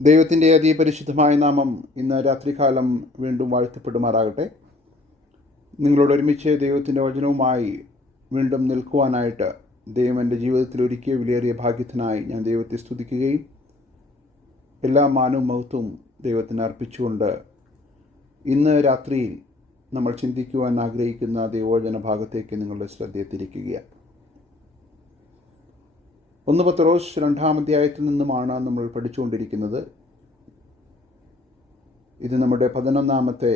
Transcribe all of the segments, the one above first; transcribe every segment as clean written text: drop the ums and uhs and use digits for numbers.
ദൈവത്തിൻ്റെ അതിപരിശുദ്ധമായ നാമം ഇന്ന് രാത്രികാലം വീണ്ടും വാഴ്ത്തപ്പെടുമാറാകട്ടെ. നിങ്ങളോട് ഒരുമിച്ച് ദൈവത്തിൻ്റെ വചനവുമായി വീണ്ടും നിൽക്കുവാനായിട്ട് ദൈവം എൻ്റെ ജീവിതത്തിൽ ഒരുക്കിയ വിലയേറിയ ഭാഗ്യത്തിനായി ഞാൻ ദൈവത്തെ സ്തുതിക്കുകയും എല്ലാ മാനവും മഹത്വവും ദൈവത്തിന് അർപ്പിച്ചുകൊണ്ട് ഇന്ന് രാത്രിയിൽ നമ്മൾ ചിന്തിക്കുവാൻ ആഗ്രഹിക്കുന്ന ദൈവവചന ഭാഗത്തേക്ക് നിങ്ങളുടെ ശ്രദ്ധയെ തിരിക്കുകയാണ്. 1 പത്രോസ് 2-ാം അധ്യായത്തിൽ നിന്നുമാണ് നമ്മൾ പഠിച്ചുകൊണ്ടിരിക്കുന്നത്. ഇത് നമ്മുടെ 11ാമത്തെ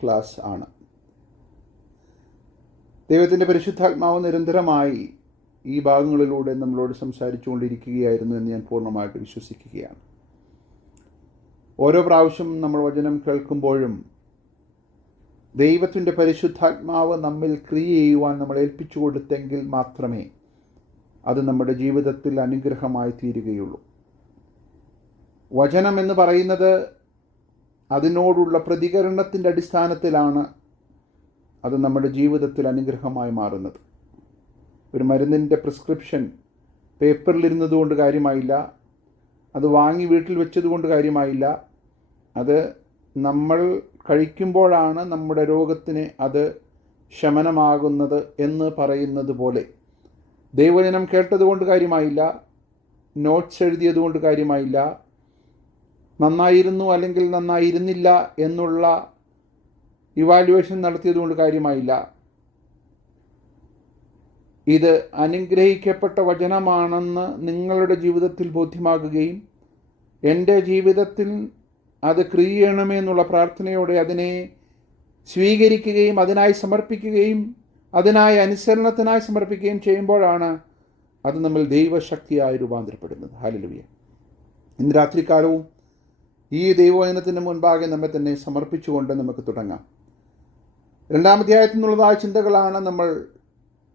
ക്ലാസ് ആണ്. ദൈവത്തിൻ്റെ പരിശുദ്ധാത്മാവ് നിരന്തരമായി ഈ ഭാഗങ്ങളിലൂടെ നമ്മളോട് സംസാരിച്ചു കൊണ്ടിരിക്കുകയായിരുന്നു എന്ന് ഞാൻ പൂർണ്ണമായിട്ട് വിശ്വസിക്കുകയാണ്. ഓരോ പ്രാവശ്യം നമ്മൾ വചനം കേൾക്കുമ്പോഴും ദൈവത്തിൻ്റെ പരിശുദ്ധാത്മാവ് നമ്മിൽ ക്രിയ ചെയ്യുവാൻ നമ്മൾ ഏൽപ്പിച്ചു കൊടുത്തെങ്കിൽ മാത്രമേ അത് നമ്മുടെ ജീവിതത്തിൽ അനുഗ്രഹമായി തീരുകയുള്ളൂ. വചനം എന്ന് പറയുന്നത് അതിനോടുള്ള പ്രതികരണത്തിൻ്റെ അടിസ്ഥാനത്തിലാണ് അത് നമ്മുടെ ജീവിതത്തിൽ അനുഗ്രഹമായി മാറുന്നത്. ഒരു മരുന്നിൻ്റെ പ്രിസ്ക്രിപ്ഷൻ പേപ്പറിലിരുന്നതുകൊണ്ട് കാര്യമായില്ല, അത് വാങ്ങി വീട്ടിൽ വെച്ചതുകൊണ്ട് കാര്യമായില്ല. അത് നമ്മൾ കഴിക്കുമ്പോഴാണ് നമ്മുടെ രോഗത്തിന് അത് ശമനമാകുന്നത് എന്ന് പറയുന്നത് പോലെ ദൈവവചനം കേട്ടതുകൊണ്ട് കാര്യമായില്ല, നോട്ട്സ് എഴുതിയതുകൊണ്ട് കാര്യമായില്ല, നന്നായിരുന്നു അല്ലെങ്കിൽ നന്നായിരുന്നില്ല എന്നുള്ള ഇവാലുവേഷൻ നടത്തിയതുകൊണ്ട് കാര്യമായില്ല. ഇത് അനുഗ്രഹിക്കപ്പെട്ട വചനമാണെന്ന് നിങ്ങളുടെ ജീവിതത്തിൽ ബോധ്യമാകുകയും എൻ്റെ ജീവിതത്തിൽ അത് ക്രിയ ചെയ്യണമേ എന്നുള്ള പ്രാർത്ഥനയോടെ അതിനെ സ്വീകരിക്കുകയും അതിനായി സമർപ്പിക്കുകയും അതിനായി അനുസരണത്തിനായി സമർപ്പിക്കുകയും ചെയ്യുമ്പോഴാണ് അത് നമ്മൾ ദൈവശക്തിയായി രൂപാന്തരപ്പെടുന്നത്. ഹല്ലേലൂയ. ഇന്ന് രാത്രികാലവും ഈ ദൈവവചനത്തിന് മുൻപാകെ നമ്മെ തന്നെ സമർപ്പിച്ചുകൊണ്ട് നമുക്ക് തുടങ്ങാം. 2-ാം അധ്യായത്തിൽ നിന്നുള്ളതായ ചിന്തകളാണ് നമ്മൾ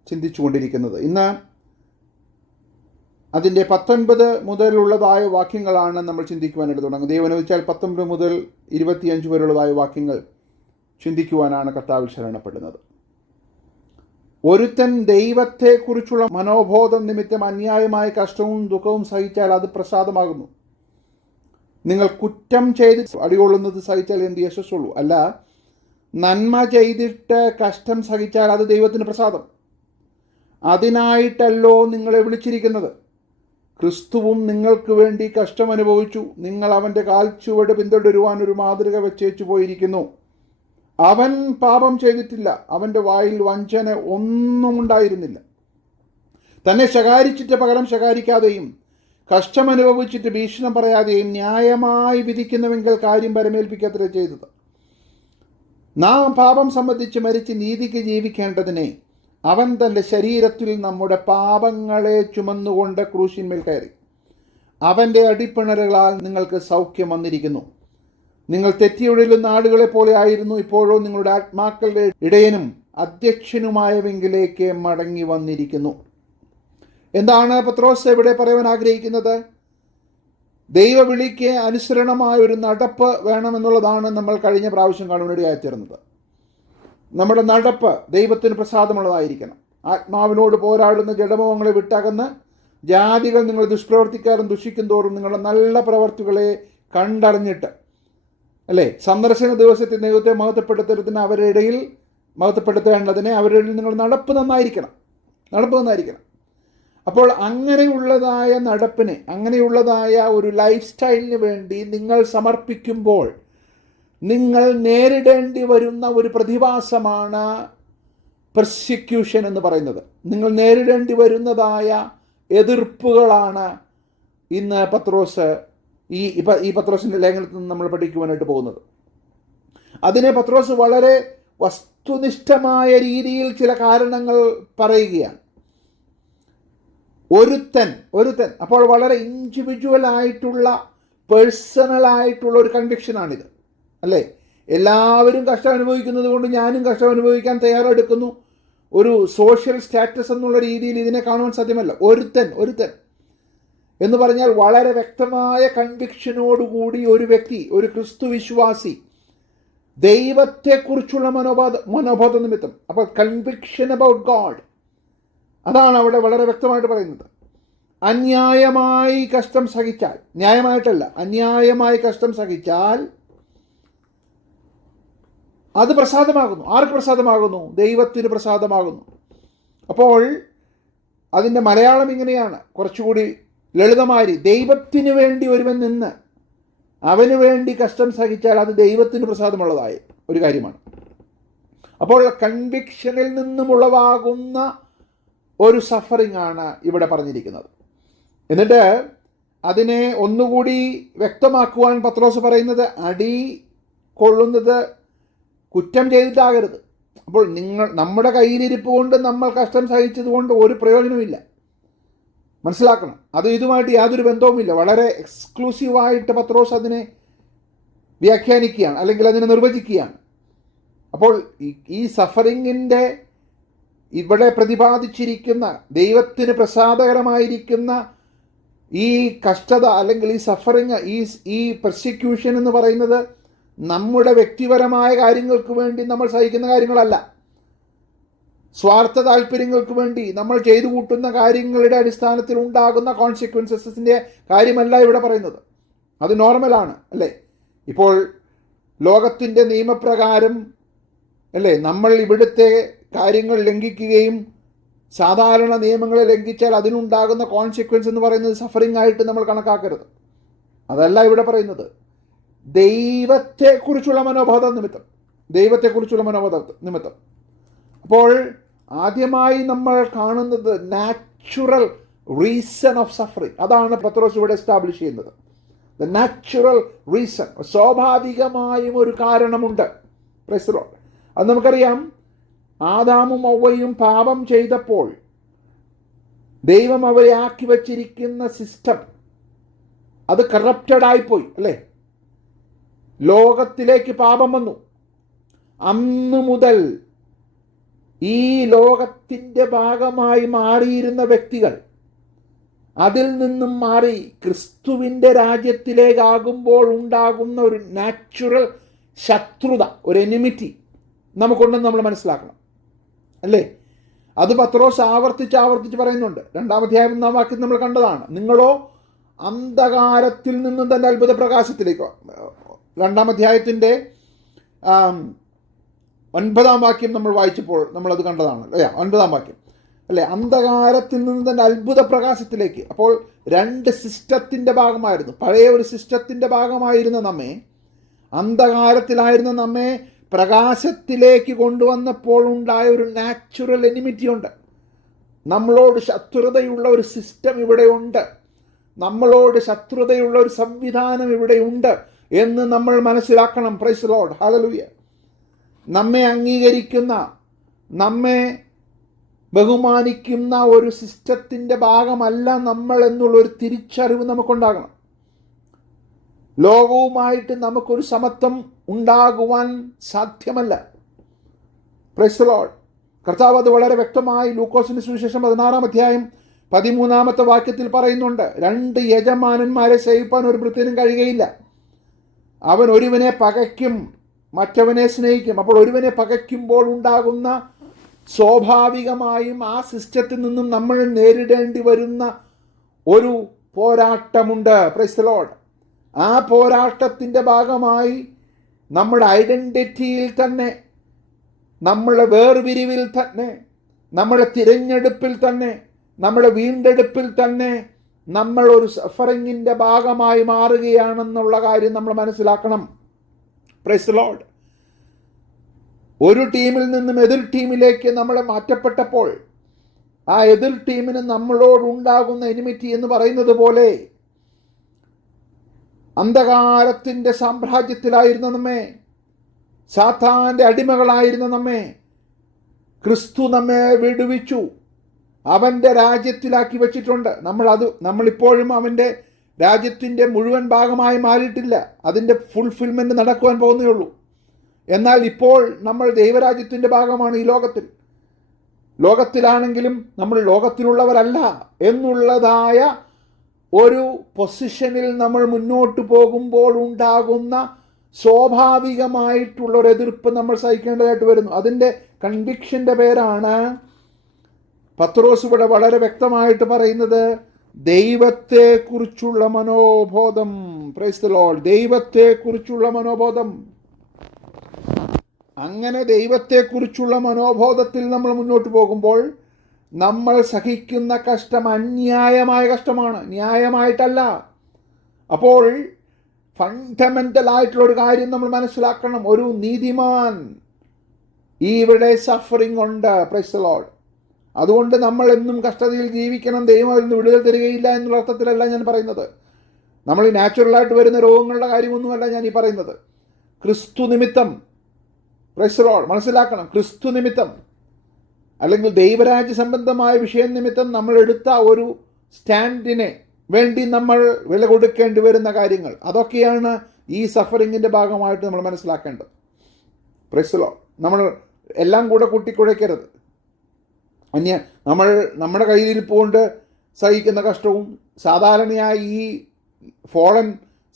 ചിന്തിച്ചുകൊണ്ടിരിക്കുന്നത്. ഇന്ന് അതിൻ്റെ 19 മുതലുള്ളതായ വാക്യങ്ങളാണ് നമ്മൾ ചിന്തിക്കുവാനായിട്ട് തുടങ്ങുന്നത്. ദൈവം അനുവദിച്ചാൽ 19 മുതൽ 25 വരെയുള്ളതായ വാക്യങ്ങൾ ചിന്തിക്കുവാനാണ് കർത്താവിൽ ശരണപ്പെടുന്നത്. ഒരുത്തൻ ദൈവത്തെക്കുറിച്ചുള്ള മനോബോധം നിമിത്തം അന്യായമായ കഷ്ടവും ദുഃഖവും സഹിച്ചാൽ അത് പ്രസാദമാകുന്നു. നിങ്ങൾ കുറ്റം ചെയ്ത് അടികൊള്ളുന്നത് സഹിച്ചാൽ എന്ത് യശസ്സുള്ളൂ? അല്ല, നന്മ ചെയ്തിട്ട് കഷ്ടം സഹിച്ചാൽ അത് ദൈവത്തിന് പ്രസാദം. അതിനായിട്ടല്ലോ നിങ്ങളെ വിളിച്ചിരിക്കുന്നത്. ക്രിസ്തുവും നിങ്ങൾക്ക് വേണ്ടി കഷ്ടം അനുഭവിച്ചു. നിങ്ങൾ അവൻ്റെ കാൽച്ചുവട് പിന്തുടരുവാൻ ഒരു മാതൃക വെച്ചേച്ചു പോയിരിക്കുന്നു. അവൻ പാപം ചെയ്തിട്ടില്ല, അവൻ്റെ വായിൽ വഞ്ചന ഒന്നും ഉണ്ടായിരുന്നില്ല. തന്നെ ശകാരിച്ചിട്ട് പകരം ശകാരിക്കാതെയും കഷ്ടമനുഭവിച്ചിട്ട് ഭീഷണം പറയാതെയും ന്യായമായി വിധിക്കുന്നുവെങ്കിൽ കാര്യം പരമേൽപ്പിക്കത്രേ ചെയ്തത്. നാം പാപം സംബന്ധിച്ച് മരിച്ച് നീതിക്ക് ജീവിക്കേണ്ടതിനെ അവൻ തൻ്റെ ശരീരത്തിൽ നമ്മുടെ പാപങ്ങളെ ചുമന്നുകൊണ്ട് ക്രൂശിന്മേൽ കയറി. അവൻ്റെ അടിപ്പിണരുകളാൽ നിങ്ങൾക്ക് സൗഖ്യം വന്നിരിക്കുന്നു. നിങ്ങൾ തെറ്റിയൊഴിലുന്ന ആടുകളെ പോലെ ആയിരുന്നു, ഇപ്പോഴോ നിങ്ങളുടെ ആത്മാക്കളുടെ ഇടയനും അധ്യക്ഷനുമായവെങ്കിലേക്ക് മടങ്ങി വന്നിരിക്കുന്നു. എന്താണ് പത്രോസ് ഇവിടെ പറയുവാൻ ആഗ്രഹിക്കുന്നത്? ദൈവവിളിക്ക് അനുസരണമായ ഒരു നടപ്പ് വേണമെന്നുള്ളതാണ് നമ്മൾ കഴിഞ്ഞ പ്രാവശ്യം കാണുവാനിടയായിത്തീർന്നത്. നമ്മുടെ നടപ്പ് ദൈവത്തിന് പ്രസാദമുള്ളതായിരിക്കണം. ആത്മാവിനോട് പോരാടുന്ന ജഡമോഹങ്ങളെ വിട്ടകന്ന് ജാതികൾ നിങ്ങൾ ദുഷ്പ്രവർത്തിക്കാരും ദുഷിക്കും തോറും നിങ്ങളുടെ നല്ല പ്രവർത്തികളെ കണ്ടറിഞ്ഞിട്ട്, അല്ലേ, സന്ദർശന ദിവസത്തിൽ ദൈവത്തെ മഹത്വപ്പെടുത്തരുതിന് അവരുടെ ഇടയിൽ മഹത്വപ്പെടുത്തേണ്ടതിന് അവരുടെ ഇടയിൽ നിങ്ങൾ നടപ്പ് നന്നായിരിക്കണം. അപ്പോൾ അങ്ങനെയുള്ളതായ നടപ്പിന്, അങ്ങനെയുള്ളതായ ഒരു ലൈഫ് സ്റ്റൈലിന് വേണ്ടി നിങ്ങൾ സമർപ്പിക്കുമ്പോൾ നിങ്ങൾ നേരിടേണ്ടി വരുന്ന ഒരു പ്രതിഭാസമാണ് പെർസിക്യൂഷൻ എന്ന് പറയുന്നത്. നിങ്ങൾ നേരിടേണ്ടി വരുന്നതായ എതിർപ്പുകളാണ് ഇന്ന് പത്രോസ് ഈ പത്രോസിൻ്റെ ലേഖനത്തിൽ നിന്ന് നമ്മൾ പഠിക്കുവാനായിട്ട് പോകുന്നത്. അതിനെ പത്രോസ് വളരെ വസ്തുനിഷ്ഠമായ രീതിയിൽ ചില കാരണങ്ങൾ പറയുകയാണ്. ഒരുത്തൻ അപ്പോൾ വളരെ ഇൻഡിവിജ്വൽ ആയിട്ടുള്ള, പേഴ്സണലായിട്ടുള്ള ഒരു കൺവിക്ഷനാണിത്, അല്ലേ? എല്ലാവരും കഷ്ടം അനുഭവിക്കുന്നത് കൊണ്ട് ഞാനും കഷ്ടം അനുഭവിക്കാൻ തയ്യാറെടുക്കുന്നു. ഒരു സോഷ്യൽ സ്റ്റാറ്റസ് എന്നുള്ള രീതിയിൽ ഇതിനെ കാണുവാൻ സാധ്യമല്ല. ഒരുത്തൻ എന്ന് പറഞ്ഞാൽ വളരെ വ്യക്തമായ കൺവിക്ഷനോടുകൂടി ഒരു വ്യക്തി, ഒരു ക്രിസ്തു വിശ്വാസി ദൈവത്തെക്കുറിച്ചുള്ള മനോബോധ നിമിത്തം, അപ്പോൾ കൺവിക്ഷൻ അബൌട്ട് ഗോഡ്, അതാണ് അവിടെ വളരെ വ്യക്തമായിട്ട് പറയുന്നത്. അന്യായമായി കഷ്ടം സഹിച്ചാൽ, ന്യായമായിട്ടല്ല, അന്യായമായി കഷ്ടം സഹിച്ചാൽ അത് പ്രസാദമാകുന്നു. ആർക്ക് പ്രസാദമാകുന്നു? ദൈവത്തിന് പ്രസാദമാകുന്നു. അപ്പോൾ അതിൻ്റെ മലയാളം ഇങ്ങനെയാണ്, കുറച്ചുകൂടി ലളിതമായി: ദൈവത്തിന് വേണ്ടി ഒരുവൻ നിന്ന് അവന് വേണ്ടി കഷ്ടം സഹിച്ചാൽ അത് ദൈവത്തിന് പ്രസാദമുള്ളതായ ഒരു കാര്യമാണ്. അപ്പോൾ കൺവിക്ഷനിൽ നിന്നും ഉളവാകുന്ന ഒരു സഫറിംഗ് ആണ് ഇവിടെ പറഞ്ഞിരിക്കുന്നത്. എന്നിട്ട് അതിനെ ഒന്നുകൂടി വ്യക്തമാക്കുവാൻ പത്രോസ് പറയുന്നത്, അടി കൊള്ളുന്നത് കുറ്റം ചെയ്തിട്ടാകരുത്. അപ്പോൾ നമ്മുടെ കയ്യിലിരിപ്പ് കൊണ്ട് നമ്മൾ കഷ്ടം സഹിച്ചത് കൊണ്ട് ഒരു പ്രയോജനമില്ല. മനസ്സിലാക്കണം, അത് ഇതുമായിട്ട് യാതൊരു ബന്ധവുമില്ല. വളരെ എക്സ്ക്ലൂസീവായിട്ട് പത്രോസ് അതിനെ വ്യാഖ്യാനിക്കുകയാണ്, അല്ലെങ്കിൽ അതിനെ നിർവചിക്കുകയാണ്. അപ്പോൾ ഈ സഫറിങ്ങിൻ്റെ ഇവിടെ പ്രതിപാദിച്ചിരിക്കുന്ന ദൈവത്തിന് പ്രസാദകരമായിരിക്കുന്ന ഈ കഷ്ടത, അല്ലെങ്കിൽ ഈ സഫറിങ്, ഈ പെർസിക്യൂഷൻ എന്ന് പറയുന്നത് നമ്മുടെ വ്യക്തിപരമായ കാര്യങ്ങൾക്ക് വേണ്ടി നമ്മൾ സഹിക്കുന്ന കാര്യങ്ങളല്ല. സ്വാർത്ഥ താല്പര്യങ്ങൾക്ക് വേണ്ടി നമ്മൾ ചെയ്തു കൂട്ടുന്ന കാര്യങ്ങളുടെ അടിസ്ഥാനത്തിൽ ഉണ്ടാകുന്ന കോൺസിക്വൻസസിൻ്റെ കാര്യമല്ല ഇവിടെ പറയുന്നത്. അത് നോർമലാണ്, അല്ലേ? ഇപ്പോൾ ലോകത്തിൻ്റെ നിയമപ്രകാരം, അല്ലേ, നമ്മൾ ഇവിടുത്തെ കാര്യങ്ങൾ ലംഘിക്കുകയും സാധാരണ നിയമങ്ങളെ ലംഘിച്ചാൽ അതിനുണ്ടാകുന്ന കോൺസിക്വൻസ് എന്ന് പറയുന്നത് സഫറിംഗ് ആയിട്ട് നമ്മൾ കണക്കാക്കരുത്. അതല്ല ഇവിടെ പറയുന്നത്. ദൈവത്തെക്കുറിച്ചുള്ള മനോബോധം നിമിത്തം. അപ്പോൾ ആദ്യമായി നമ്മൾ കാണുന്നത് നാച്ചുറൽ റീസൺ ഓഫ് സഫറിങ്. അതാണ് പത്രോസ് ഇവിടെ എസ്റ്റാബ്ലിഷ് ചെയ്യുന്നത്. ദ നാച്ചുറൽ റീസൺ, സ്വാഭാവികമായും ഒരു കാരണമുണ്ട്. Price the Lord. അത് നമുക്കറിയാം. ആദാമും ഹവ്വയും പാപം ചെയ്തപ്പോൾ ദൈവം അവരെ ആക്കി വച്ചിരിക്കുന്ന സിസ്റ്റം അത് കറപ്റ്റഡ് ആയിപ്പോയി, അല്ലേ? ലോകത്തിലേക്ക് പാപം വന്നു. അന്നു മുതൽ ഈ ലോകത്തിൻ്റെ ഭാഗമായി മാറിയിരുന്ന വ്യക്തികൾ അതിൽ നിന്നും മാറി ക്രിസ്തുവിൻ്റെ രാജ്യത്തിലേക്കാകുമ്പോൾ ഉണ്ടാകുന്ന ഒരു നാച്ചുറൽ ശത്രുത, ഒരു എനിമിറ്റി നമുക്കുണ്ടെന്ന് നമ്മൾ മനസ്സിലാക്കണം, അല്ലേ? അത് പത്രോസ് ആവർത്തിച്ച് പറയുന്നുണ്ട്. 2-ാം അധ്യായം 1-ാം വാക്യം നമ്മൾ കണ്ടതാണ്. നിങ്ങളോ അന്ധകാരത്തിൽ നിന്നും തന്നെ അത്ഭുത പ്രകാശത്തിലേക്കോ. 2-ാം അധ്യായത്തിൻ്റെ 9-ാം വാക്യം നമ്മൾ വായിച്ചപ്പോൾ നമ്മളത് കണ്ടതാണ്, അല്ലേ? 9-ാം വാക്യം, അല്ലേ? അന്ധകാരത്തിൽ നിന്ന് തന്നെ അത്ഭുത പ്രകാശത്തിലേക്ക്. അപ്പോൾ 2 സിസ്റ്റത്തിൻ്റെ ഭാഗമായിരുന്നു. പഴയ ഒരു സിസ്റ്റത്തിൻ്റെ ഭാഗമായിരുന്ന നമ്മെ, അന്ധകാരത്തിലായിരുന്ന നമ്മെ പ്രകാശത്തിലേക്ക് കൊണ്ടുവന്നപ്പോൾ ഉണ്ടായ ഒരു നാച്ചുറൽ എനിമിറ്റി ഉണ്ട്. നമ്മളോട് ശത്രുതയുള്ള ഒരു സിസ്റ്റം ഇവിടെയുണ്ട്, നമ്മളോട് ശത്രുതയുള്ള ഒരു സംവിധാനം ഇവിടെയുണ്ട് എന്ന് നമ്മൾ മനസ്സിലാക്കണം. Price the lord, hallelujah. നമ്മെ അംഗീകരിക്കുന്ന, നമ്മെ ബഹുമാനിക്കുന്ന ഒരു സിസ്റ്റത്തിൻ്റെ ഭാഗമല്ല നമ്മൾ എന്നുള്ളൊരു തിരിച്ചറിവ് നമുക്കുണ്ടാകണം. ലോകവുമായിട്ട് നമുക്കൊരു സമത്വം ഉണ്ടാകുവാൻ സാധ്യമല്ല. Price the Lord. കർത്താവ് അത് വളരെ വ്യക്തമായി ലൂക്കോസിന്റെ സുവിശേഷം 16-ാം അധ്യായം 13-ാമത്തെ വാക്യത്തിൽ പറയുന്നുണ്ട്. 2 യജമാനന്മാരെ സേവിപ്പാൻ ഒരു ഭൃത്യനും കഴിയുകയില്ല. അവൻ ഒരുവനെ പകയ്ക്കും, മറ്റവനെ സ്നേഹിക്കും. അപ്പോൾ ഒരുവനെ പകയ്ക്കുമ്പോൾ ഉണ്ടാകുന്ന സ്വാഭാവികമായും ആ സിസ്റ്റത്തിൽ നിന്നും നമ്മൾ നേരിടേണ്ടി വരുന്ന ഒരു പോരാട്ടമുണ്ട്. Price the Lord. ആ പോരാട്ടത്തിൻ്റെ ഭാഗമായി നമ്മുടെ ഐഡൻറ്റിറ്റിയിൽ തന്നെ, നമ്മുടെ വേർപിരിവിൽ തന്നെ, നമ്മുടെ തിരഞ്ഞെടുപ്പിൽ തന്നെ, നമ്മുടെ വീണ്ടെടുപ്പിൽ തന്നെ നമ്മൾ ഒരു സഫറിങ്ങിൻ്റെ ഭാഗമായി മാറുകയാണെന്നുള്ള കാര്യം നമ്മൾ മനസ്സിലാക്കണം. Price the Lord. ഒരു ടീമിൽ നിന്നും എതിർ ടീമിലേക്ക് നമ്മൾ മാറ്റപ്പെട്ടപ്പോൾ ആ എതിർ ടീമിന് നമ്മളോടുണ്ടാകുന്ന എനിമിറ്റി എന്ന് പറയുന്നത് പോലെ അന്ധകാരത്തിൻ്റെ സാമ്രാജ്യത്തിലായിരുന്ന നമ്മെ, സാത്താൻ്റെ അടിമകളായിരുന്ന നമ്മെ ക്രിസ്തു നമ്മെ വിടുവിച്ചു, അവൻ്റെ രാജ്യത്തിലാക്കി വച്ചിട്ടുണ്ട്. നമ്മളിപ്പോഴും അവൻ്റെ രാജ്യത്തിൻ്റെ മുഴുവൻ ഭാഗമായി മാറിയിട്ടില്ല. അതിൻ്റെ ഫുൾഫിൽമെൻറ്റ് നടക്കുവാൻ പോകുന്നേ ഉള്ളൂ. എന്നാൽ ഇപ്പോൾ നമ്മൾ ദൈവരാജ്യത്തിൻ്റെ ഭാഗമാണ്. ഈ ലോകത്തിലാണെങ്കിലും നമ്മൾ ലോകത്തിലുള്ളവരല്ല എന്നുള്ളതായ ഒരു പൊസിഷനിൽ നമ്മൾ മുന്നോട്ട് പോകുമ്പോൾ ഉണ്ടാകുന്ന സ്വാഭാവികമായിട്ടുള്ളൊരു എതിർപ്പ് നമ്മൾ സഹിക്കേണ്ടതായിട്ട് വരുന്നു. അതിൻ്റെ കൺവിക്ഷൻ്റെ പേരാണ് പത്രോസ് ഇവിടെ വളരെ വ്യക്തമായിട്ട് പറയുന്നത്, ദൈവത്തെക്കുറിച്ചുള്ള മനോബോധം. Price the Lord. ദൈവത്തെക്കുറിച്ചുള്ള മനോബോധം. അങ്ങനെ ദൈവത്തെക്കുറിച്ചുള്ള മനോബോധത്തിൽ നമ്മൾ മുന്നോട്ട് പോകുമ്പോൾ നമ്മൾ സഹിക്കുന്ന കഷ്ടം അന്യായമായ കഷ്ടമാണ്, ന്യായമായിട്ടല്ല. അപ്പോൾ ഫണ്ടമെൻ്റൽ ആയിട്ടുള്ള ഒരു കാര്യം നമ്മൾ മനസ്സിലാക്കണം. ഒരു നീതിമാൻ ഇവിടെ സഫറിങ് ഉണ്ട്. Price the Lord. അതുകൊണ്ട് നമ്മൾ എന്നും കഷ്ടതയിൽ ജീവിക്കണം, ദൈവം അതിൽ നിന്ന് വിടുതൽ തരികയില്ല എന്നുള്ള അർത്ഥത്തിലല്ല ഞാൻ പറയുന്നത്. നമ്മൾ ഈ നാച്ചുറലായിട്ട് വരുന്ന രോഗങ്ങളുടെ കാര്യമൊന്നുമല്ല ഞാൻ ഈ പറയുന്നത്. ക്രിസ്തു നിമിത്തം, പ്രൈസ് ദി ലോർഡ്, മനസ്സിലാക്കണം, ക്രിസ്തു നിമിത്തം അല്ലെങ്കിൽ ദൈവരാജ്യ സംബന്ധമായ വിഷയം നിമിത്തം നമ്മൾ എടുത്ത ഒരു സ്റ്റാൻഡിനെ വേണ്ടി നമ്മൾ വില കൊടുക്കേണ്ടി വരുന്ന കാര്യങ്ങൾ, അതൊക്കെയാണ് ഈ സഫറിങ്ങിൻ്റെ ഭാഗമായിട്ട് നമ്മൾ മനസ്സിലാക്കേണ്ടത്. Price the Lord. നമ്മൾ എല്ലാം കൂടെ കൂട്ടിക്കുഴയ്ക്കരുത്. നമ്മൾ നമ്മുടെ കയ്യിലിരിപ്പ് കൊണ്ട് സഹിക്കുന്ന കഷ്ടവും സാധാരണയായി ഈ ഫോളൻ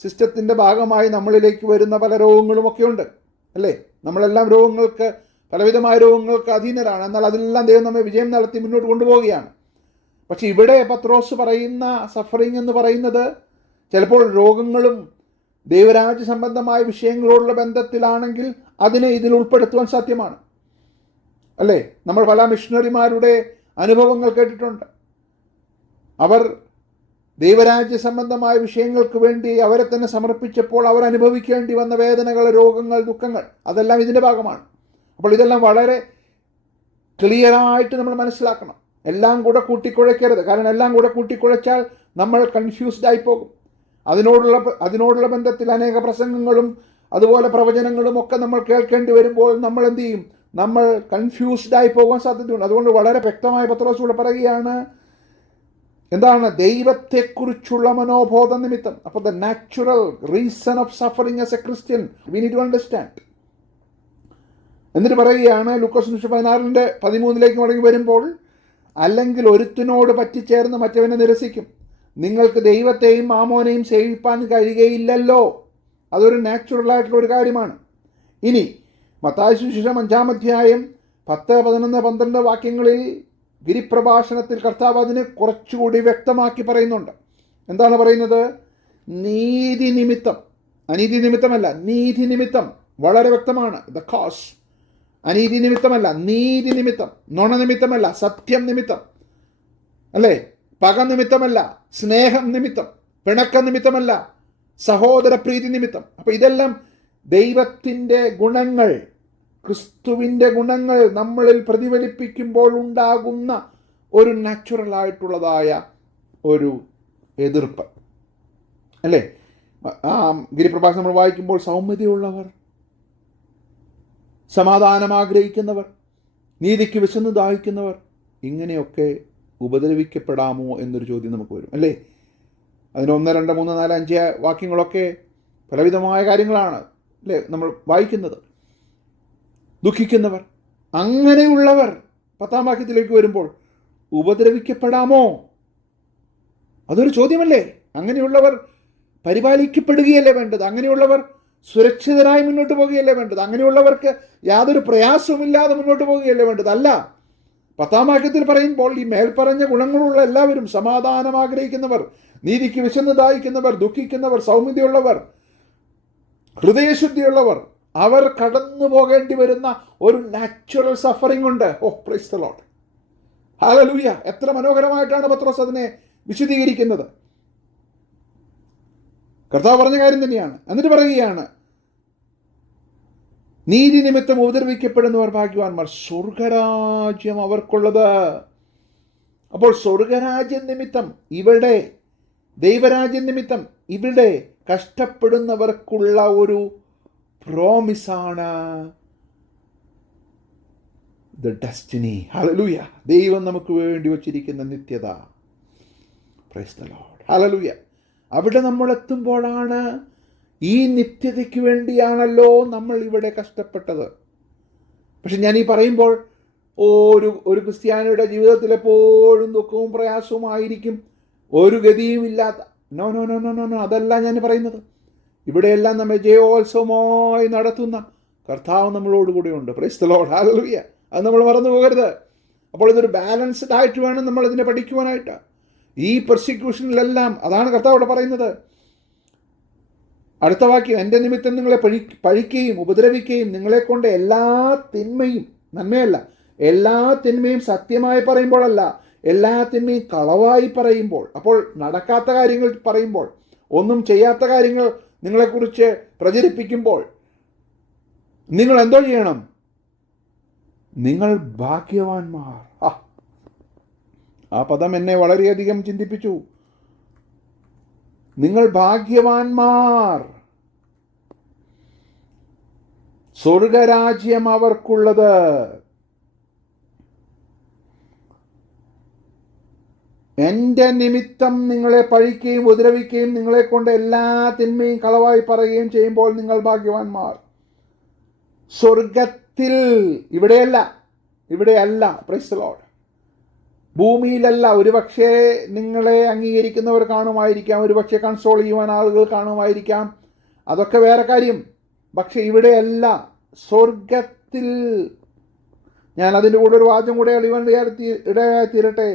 സിസ്റ്റത്തിൻ്റെ ഭാഗമായി നമ്മളിലേക്ക് വരുന്ന പല രോഗങ്ങളുമൊക്കെ ഉണ്ട്, അല്ലേ? നമ്മളെല്ലാം രോഗങ്ങൾക്ക്, പലവിധമായ രോഗങ്ങൾക്ക് അധീനരാണ്. എന്നാൽ അതിലെല്ലാം ദൈവം നമ്മെ വിജയം നടത്തി മുന്നോട്ട് കൊണ്ടുപോവുകയാണ്. പക്ഷെ ഇവിടെ പത്രോസ് പറയുന്ന സഫറിങ് എന്ന് പറയുന്നത് ചിലപ്പോൾ രോഗങ്ങളും ദൈവരാജ്യ സംബന്ധമായ വിഷയങ്ങളോടുള്ള ബന്ധത്തിലാണെങ്കിൽ അതിനെ ഇതിൽ ഉൾപ്പെടുത്തുവാൻ സാധ്യമാണ്, അല്ലേ? നമ്മൾ പല മിഷണറിമാരുടെ അനുഭവങ്ങൾ കേട്ടിട്ടുണ്ട്. അവർ ദൈവരാജ്യ സംബന്ധമായ വിഷയങ്ങൾക്ക് വേണ്ടി അവരെ തന്നെ സമർപ്പിച്ചപ്പോൾ അവർ അനുഭവിക്കേണ്ടി വന്ന വേദനകൾ, രോഗങ്ങൾ, ദുഃഖങ്ങൾ, അതെല്ലാം ഇതിൻ്റെ ഭാഗമാണ്. അപ്പോൾ ഇതെല്ലാം വളരെ ക്ലിയറായിട്ട് നമ്മൾ മനസ്സിലാക്കണം. എല്ലാം കൂടെ കൂട്ടിക്കുഴയ്ക്കരുത്. കാരണം എല്ലാം കൂടെ കൂട്ടിക്കുഴച്ചാൽ നമ്മൾ കൺഫ്യൂസ്ഡ് ആയി പോകും. അതിനോടുള്ള ബന്ധത്തിൽ അനേക പ്രസംഗങ്ങളും അതുപോലെ പ്രവചനങ്ങളും ഒക്കെ നമ്മൾ കേൾക്കേണ്ടി വരുമ്പോൾ നമ്മൾ എന്ത് ചെയ്യും? നമ്മൾ കൺഫ്യൂസ്ഡ് ആയി പോകാൻ സാധ്യതയുണ്ട്. അതുകൊണ്ട് വളരെ വ്യക്തമായ പത്രോസ് ഇവിടെ പറയുകയാണ്, എന്താണ്? ദൈവത്തെക്കുറിച്ചുള്ള മനോബോധ നിമിത്തം. അപ്പോൾ the natural reason of suffering as a Christian we need to understand. എന്നിട്ട് പറയുകയാണ് ലൂക്കോസ് 16:13 മടങ്ങി വരുമ്പോൾ, അല്ലെങ്കിൽ ഒരുത്തിനോട് പറ്റിച്ചേർന്ന് മറ്റവനെ നിരസിക്കും, നിങ്ങൾക്ക് ദൈവത്തെയും മാമോനെയും സേവിപ്പാൻ കഴിയുകയില്ലല്ലോ. അതൊരു നാച്ചുറൽ ആയിട്ടുള്ള ഒരു കാര്യമാണ്. ഇനി മത്തായി സുവിശേഷം 5-ാം 10, 11, 12 വാക്യങ്ങളിൽ ഗിരിപ്രഭാഷണത്തിൽ കർത്താവ് അതിനെ കുറച്ചുകൂടി വ്യക്തമാക്കി പറയുന്നുണ്ട്. എന്താണ് പറയുന്നത്? നീതി നിമിത്തം, അനീതി നിമിത്തമല്ല, നീതി നിമിത്തം. വളരെ വ്യക്തമാണ്. ദ കോസ്, അനീതി നിമിത്തമല്ല, നീതി നിമിത്തം. നുണ നിമിത്തമല്ല, സത്യം നിമിത്തം, അല്ലേ? പക നിമിത്തമല്ല, സ്നേഹം നിമിത്തം. പിണക്ക നിമിത്തമല്ല, സഹോദര പ്രീതി നിമിത്തം. അപ്പോൾ ഇതെല്ലാം ദൈവത്തിൻ്റെ ഗുണങ്ങൾ, ക്രിസ്തുവിൻ്റെ ഗുണങ്ങൾ നമ്മളിൽ പ്രതിഫലിപ്പിക്കുമ്പോൾ ഉണ്ടാകുന്ന ഒരു നാച്ചുറലായിട്ടുള്ളതായ ഒരു എതിർപ്പ്, അല്ലേ? ഗിരിപ്രഭാഷണം നമ്മൾ വായിക്കുമ്പോൾ സൗമ്യതയുള്ളവർ, സമാധാനം ആഗ്രഹിക്കുന്നവർ, നീതിക്ക് വിശന്ന് ദാഹിക്കുന്നവർ, ഇങ്ങനെയൊക്കെ ഉപദ്രവിക്കപ്പെടാമോ എന്നൊരു ചോദ്യം നമുക്ക് വരും, അല്ലേ? അതിന് 1, 2, 3, 4, 5 വാക്യങ്ങളൊക്കെ പലവിധമായ കാര്യങ്ങളാണ്, അല്ലേ, നമ്മൾ വായിക്കുന്നത്. ദുഃഖിക്കുന്നവർ, അങ്ങനെയുള്ളവർ 10-ാം വാക്യത്തിലേക്ക് വരുമ്പോൾ ഉപദ്രവിക്കപ്പെടാമോ? അതൊരു ചോദ്യമല്ലേ? അങ്ങനെയുള്ളവർ പരിപാലിക്കപ്പെടുകയല്ലേ വേണ്ടത്? അങ്ങനെയുള്ളവർ സുരക്ഷിതരായി മുന്നോട്ട് പോകുകയല്ലേ വേണ്ടത്? അങ്ങനെയുള്ളവർക്ക് യാതൊരു പ്രയാസവുമില്ലാതെ മുന്നോട്ട് പോകുകയല്ലേ വേണ്ടത്? അല്ല. 10-ാം വാക്യത്തിൽ പറയുമ്പോൾ ഈ മേൽപ്പറഞ്ഞ ഗുണങ്ങളുള്ള എല്ലാവരും, സമാധാനം ആഗ്രഹിക്കുന്നവർ, നീതിക്ക് വിശന്ന് ദാഹിക്കുന്നവർ, ദുഃഖിക്കുന്നവർ, സൗമ്യതയുള്ളവർ, ഹൃദയശുദ്ധിയുള്ളവർ, അവർ കടന്നു പോകേണ്ടി വരുന്ന ഒരു നാച്ചുറൽ സഫറിംഗ് ഉണ്ട്. ഓ, പ്രൈസ് ദി ലോർഡ്, ഹല്ലേലൂയ. എത്ര മനോഹരമായിട്ടാണ് പത്രോസ് അതിനെ വിശദീകരിക്കുന്നത്. കർത്താവ് പറഞ്ഞ കാര്യം തന്നെയാണ്. എന്നിട്ട് പറയുകയാണ്, നീതി നിമിത്തം ഉപദ്രവിക്കപ്പെടുന്നവർ ഭാഗ്യവാന്മാർ, സ്വർഗരാജ്യം അവർക്കുള്ളത്. അപ്പോൾ സ്വർഗരാജ്യം നിമിത്തം, ഇവിടെ ദൈവരാജ്യം നിമിത്തം ഇവിടെ കഷ്ടപ്പെടുന്നവർക്കുള്ള ഒരു പ്രോമിസാണ് ദ ഡെസ്റ്റിനി. ഹല്ലേലൂയ. ദൈവം നമുക്ക് വേണ്ടി വച്ചിരിക്കുന്ന നിത്യത. Price the lord, hallelujah. അവിടെ നമ്മൾ എത്തുമ്പോഴാണ് ഈ നിത്യതയ്ക്ക് വേണ്ടിയാണല്ലോ നമ്മൾ ഇവിടെ കഷ്ടപ്പെട്ടത്. പക്ഷെ ഞാൻ ഈ പറയുമ്പോൾ ഒരു ക്രിസ്ത്യാനിയുടെ ജീവിതത്തിൽ എപ്പോഴും ദുഃഖവും പ്രയാസവുമായിരിക്കും, ഒരു ഗതിയും ഇല്ലാത്ത, no no no no no no അതല്ല ഞാൻ പറയുന്നത്. ഇവിടെയെല്ലാം നമ്മെ ജയോത്സവമായി നടത്തുന്ന കർത്താവ് നമ്മളോടുകൂടെ ഉണ്ട്. Price the lord, hallelujah. അത് നമ്മൾ മറന്നു പോകരുത്. അപ്പോൾ ഇതൊരു ബാലൻസ്ഡ് ആയിട്ട് വേണം നമ്മൾ ഇതിനെ പഠിക്കുവാനായിട്ട്. ഈ പെർസിക്യൂഷനിലെല്ലാം അതാണ് കർത്താവ് ഇവിടെ പറയുന്നത്. അടുത്ത വാക്യം, എൻ്റെ നിമിത്തം നിങ്ങളെ പഴിക്കുകയും ഉപദ്രവിക്കുകയും നിങ്ങളെക്കൊണ്ട് എല്ലാ തിന്മയും, നന്മയല്ല, എല്ലാ തിന്മയും സത്യമായി പറയുമ്പോഴല്ല, എല്ലാ തിന്മയും കളവായി പറയുമ്പോൾ, അപ്പോൾ നടക്കാത്ത കാര്യങ്ങൾ പറയുമ്പോൾ, ഒന്നും ചെയ്യാത്ത കാര്യങ്ങൾ നിങ്ങളെക്കുറിച്ച് പ്രചരിപ്പിക്കുമ്പോൾ നിങ്ങൾ എന്തോ ചെയ്യണം? നിങ്ങൾ ഭാഗ്യവാന്മാർ. ആ പദം എന്നെ വളരെയധികം ചിന്തിപ്പിച്ചു. നിങ്ങൾ ഭാഗ്യവാന്മാർ, സ്വർഗരാജ്യം അവർക്കുള്ളത്. എൻ്റെ നിമിത്തം നിങ്ങളെ പഴിക്കുകയും ഉപദ്രവിക്കുകയും നിങ്ങളെ കൊണ്ട് എല്ലാ തിന്മയും കളവായി പറയുകയും ചെയ്യുമ്പോൾ നിങ്ങൾ ഭാഗ്യവാന്മാർ. സ്വർഗത്തിൽ, ഇവിടെയല്ല, പ്രൈസ് ദി ലോർഡ്, ഭൂമിയിലല്ല. ഒരുപക്ഷെ നിങ്ങളെ അംഗീകരിക്കുന്നവർ കാണുമായിരിക്കാം, ഒരുപക്ഷെ കൺസോൾ ചെയ്യുവാൻ ആളുകൾ കാണുമായിരിക്കാം, അതൊക്കെ വേറെ കാര്യം. പക്ഷെ ഇവിടെയല്ല, സ്വർഗത്തിൽ. ഞാൻ അതിൻ്റെ കൂടെ ഒരു വാചകം കൂടെ ഇടയായി തീരട്ടെ.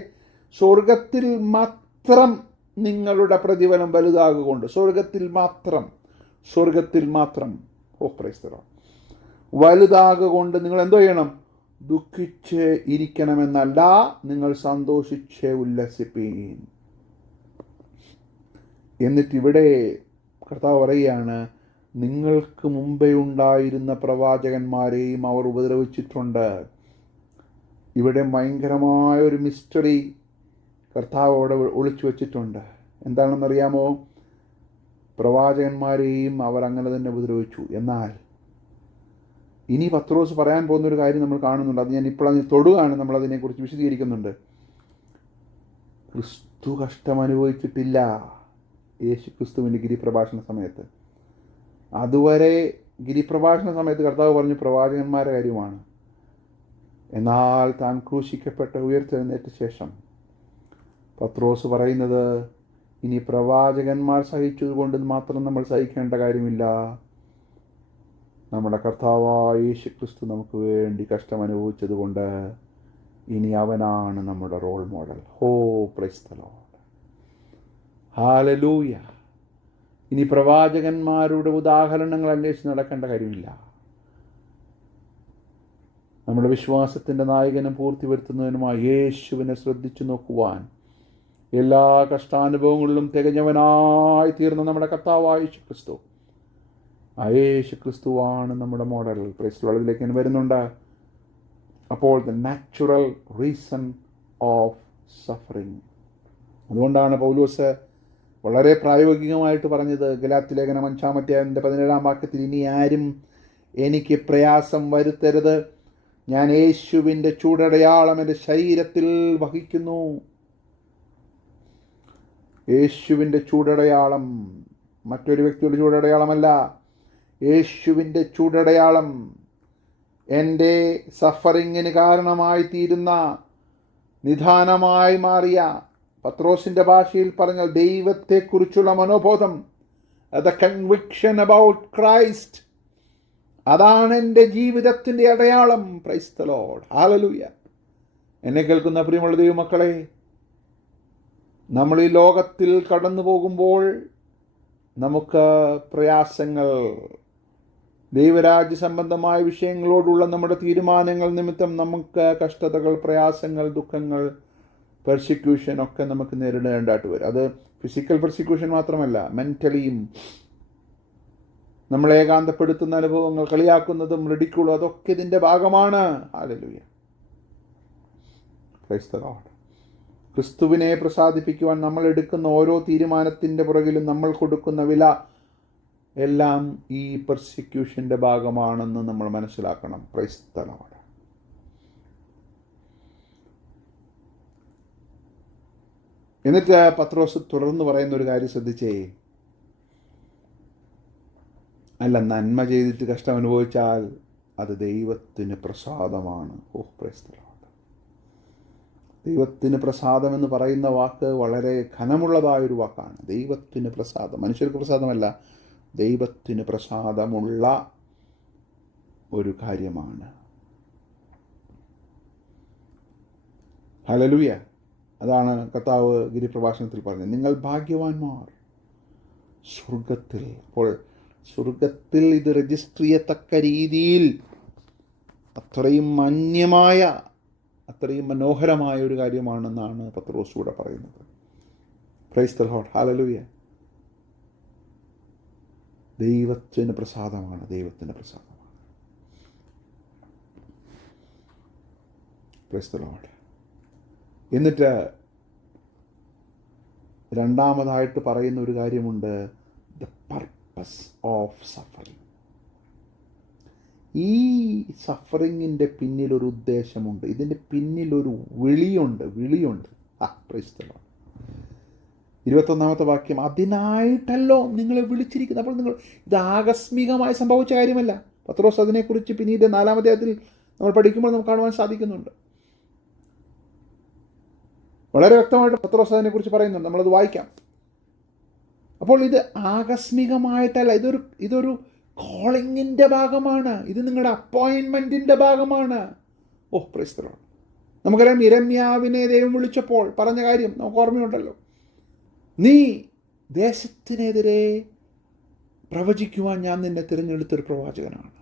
സ്വർഗത്തിൽ മാത്രം നിങ്ങളുടെ പ്രതിഫലം വലുതാകുകൊണ്ട്, സ്വർഗത്തിൽ മാത്രം പ്രൈസ് ദി ലോർഡ്, വലുതാകുകൊണ്ട് നിങ്ങൾ എന്തോ ചെയ്യണം? ദുഃഖിച്ച് ഇരിക്കണമെന്നല്ല, നിങ്ങൾ സന്തോഷിച്ച് ഉല്ലസിപ്പീൻ. എന്നിട്ടിവിടെ കർത്താവ് പറയുകയാണ്, നിങ്ങൾക്ക് മുമ്പേ ഉണ്ടായിരുന്ന പ്രവാചകന്മാരെയും അവർ ഉപദ്രവിച്ചിട്ടുണ്ട്. ഇവിടെ ഭയങ്കരമായ ഒരു മിസ്റ്ററി കർത്താവ് അവിടെ ഒളിച്ചു വച്ചിട്ടുണ്ട്. എന്താണെന്നറിയാമോ? പ്രവാചകന്മാരെയും അവർ അങ്ങനെ തന്നെ ഉപദ്രവിച്ചു. എന്നാൽ ഇനി പത്രോസ് പറയാൻ പോകുന്നൊരു കാര്യം നമ്മൾ കാണുന്നുണ്ട്. അത് ഞാൻ ഇപ്പോൾ അതിന് തൊടുകയാണ്, നമ്മളതിനെക്കുറിച്ച് വിശദീകരിക്കുന്നുണ്ട്. ക്രിസ്തു കഷ്ടം അനുഭവിച്ചിട്ടില്ല യേശു ക്രിസ്തുവിൻ്റെ ഗിരിപ്രഭാഷണ സമയത്ത്. അതുവരെ ഗിരിപ്രഭാഷണ സമയത്ത് കർത്താവ് പറഞ്ഞു പ്രവാചകന്മാരുടെ കാര്യമാണ്. എന്നാൽ താൻ ക്രൂശിക്കപ്പെട്ട ഉയർത്തെഴുന്നേറ്റ ശേഷം പത്രോസ് പറയുന്നത്, ഇനി പ്രവാചകന്മാർ സഹിച്ചതുകൊണ്ട് മാത്രം നമ്മൾ സഹിക്കേണ്ട കാര്യമില്ല. നമ്മുടെ കർത്താവായ യേശു ക്രിസ്തു നമുക്ക് വേണ്ടി കഷ്ടം അനുഭവിച്ചതുകൊണ്ട് ഇനി അവനാണ് നമ്മുടെ role model. Praise the lord, hallelujah. ഇനി പ്രവാചകന്മാരുടെ ഉദാഹരണങ്ങൾ അന്വേഷിച്ച് നടക്കേണ്ട കാര്യമില്ല. നമ്മുടെ വിശ്വാസത്തിൻ്റെ നായകനും പൂർത്തി വരുത്തുന്നതിനുമായി യേശുവിനെ ശ്രദ്ധിച്ചു നോക്കുവാൻ, എല്ലാ കഷ്ടാനുഭവങ്ങളിലും തികഞ്ഞവനായി തീർന്ന നമ്മുടെ കർത്താവായ യേശു ക്രിസ്തു, ആ യേശു ക്രിസ്തുവാണ് നമ്മുടെ മോഡൽ. പ്രൈസ് വളവിലേക്ക് ഞാൻ വരുന്നുണ്ട്. അപ്പോൾ the natural reason of suffering. അതുകൊണ്ടാണ് പൗലോസ് വളരെ പ്രായോഗികമായിട്ട് പറഞ്ഞത് ഗലാത്യ ലേഖനം 5-ാം വാക്യത്തിൽ, ഇനി ആരും എനിക്ക് പ്രയാസം വരുത്തരുത്, ഞാൻ യേശുവിൻ്റെ ചൂടടയാളം എൻ്റെ ശരീരത്തിൽ വഹിക്കുന്നു. യേശുവിൻ്റെ ചൂടടയാളം മറ്റൊരു വ്യക്തിയുടെ ചൂടടയാളമല്ല. യേശുവിൻ്റെ ചൂടടയാളം എൻ്റെ സഫറിങ്ങിന് കാരണമായി തീരുന്ന, നിദാനമായി മാറിയ, പത്രോസിൻ്റെ ഭാഷയിൽ പറഞ്ഞാൽ ദൈവത്തെക്കുറിച്ചുള്ള മനോബോധം, ദ കൺവിക്ഷൻ അബൌട്ട് ക്രൈസ്റ്റ്, അതാണ് എൻ്റെ ജീവിതത്തിൻ്റെ അടയാളം. Price the lord, hallelujah. എന്നെ കേൾക്കുന്ന പ്രിയമുള്ള ദൈവമക്കളെ, നമ്മൾ ഈ ലോകത്തിൽ കടന്നു പോകുമ്പോൾ നമുക്ക് പ്രയാസങ്ങൾ, ദൈവരാജ്യ സംബന്ധമായ വിഷയങ്ങളോടുള്ള നമ്മുടെ തീരുമാനങ്ങൾ നിമിത്തം നമുക്ക് കഷ്ടതകൾ, പ്രയാസങ്ങൾ, ദുഃഖങ്ങൾ, പെർസിക്യൂഷൻ ഒക്കെ നമുക്ക് നേരിടേണ്ടതായിട്ട് വരും. അത് ഫിസിക്കൽ പെർസിക്യൂഷൻ മാത്രമല്ല, മെൻ്റലിയും നമ്മളെ ഏകാന്തപ്പെടുത്തുന്ന അനുഭവങ്ങൾ, കളിയാക്കുന്നതും റിഡിക്യൂളും, അതൊക്കെ ഇതിൻ്റെ ഭാഗമാണ്. Hallelujah, price the Lord. ക്രിസ്തുവിനെ പ്രസാദിപ്പിക്കുവാൻ നമ്മൾ എടുക്കുന്ന ഓരോ തീരുമാനത്തിൻ്റെ പുറകിലും നമ്മൾ കൊടുക്കുന്ന വില എല്ലാം ഈ പെർസിക്യൂഷൻ്റെ ഭാഗമാണെന്ന് നമ്മൾ മനസ്സിലാക്കണം. Price the lord. എന്നിട്ട് പത്രോസ് തുടർന്ന് പറയുന്ന ഒരു കാര്യം ശ്രദ്ധിച്ചേ. അല്ല, നന്മ ചെയ്തിട്ട് കഷ്ടം അനുഭവിച്ചാൽ അത് ദൈവത്തിന് പ്രസാദമാണ്. Price the Lord. ദൈവത്തിന് പ്രസാദം എന്ന് പറയുന്ന വാക്ക് വളരെ ഘനമുള്ളതായൊരു വാക്കാണ്. ദൈവത്തിന് പ്രസാദം, മനുഷ്യർക്ക് പ്രസാദമല്ല, ദൈവത്തിന് പ്രസാദമുള്ള ഒരു കാര്യമാണ്. ഹല്ലേലൂയ. അതാണ് കർത്താവ് ഗിരിപ്രഭാഷണത്തിൽ പറഞ്ഞത്, നിങ്ങൾ ഭാഗ്യവാന്മാർ സ്വർഗത്തിൽ. അപ്പോൾ സ്വർഗത്തിൽ ഇത് രജിസ്റ്റർ ചെയ്യത്തക്ക രീതിയിൽ അത്രയും മാന്യമായ, അത്രയും മനോഹരമായ ഒരു കാര്യമാണെന്നാണ് പത്രോസ് കൂടെ പറയുന്നത്. Praise the lord, hallelujah. ദൈവത്തിന് പ്രസാദമാണ്, ദൈവത്തിന് പ്രസാദമാണ്. Price the lord. എന്നിട്ട് രണ്ടാമതായിട്ട് പറയുന്ന ഒരു കാര്യമുണ്ട്, ദ പർപ്പസ് ഓഫ് സഫറിങ്. ഈ സഫറിങ്ങിൻ്റെ പിന്നിലൊരു ഉദ്ദേശമുണ്ട്, ഇതിൻ്റെ പിന്നിലൊരു വിളിയുണ്ട്. Praise the lord. 21 വാക്യം, അതിനായിട്ടല്ലോ നിങ്ങളെ വിളിച്ചിരിക്കുന്നത്. അപ്പോൾ നിങ്ങൾ, ഇത് ആകസ്മികമായി സംഭവിച്ച കാര്യമല്ല. പത്രോസ് അതിനെക്കുറിച്ച് പിന്നീട് 4-ാം അധ്യായത്തിൽ നമ്മൾ പഠിക്കുമ്പോൾ നമുക്ക് കാണുവാൻ സാധിക്കുന്നുണ്ട്. വളരെ വ്യക്തമായിട്ട് പത്രോസ് അതിനെക്കുറിച്ച് പറയുന്നുണ്ട്, നമ്മളത് വായിക്കാം. അപ്പോൾ ഇത് ആകസ്മികമായിട്ടല്ല, ഇതൊരു കോളിങ്ങിൻ്റെ ഭാഗമാണ്. ഇത് നിങ്ങളുടെ അപ്പോയിൻമെൻറ്റിൻ്റെ ഭാഗമാണ്. Price the Lord. നമുക്കറിയാം, യിരെമ്യാവിനെ ദൈവം വിളിച്ചപ്പോൾ പറഞ്ഞ കാര്യം നമുക്ക് ഓർമ്മയുണ്ടല്ലോ. നീ ദേശത്തിനെതിരെ പ്രവചിക്കുവാൻ ഞാൻ നിന്നെ തിരഞ്ഞെടുത്തൊരു പ്രവാചകനാണ്.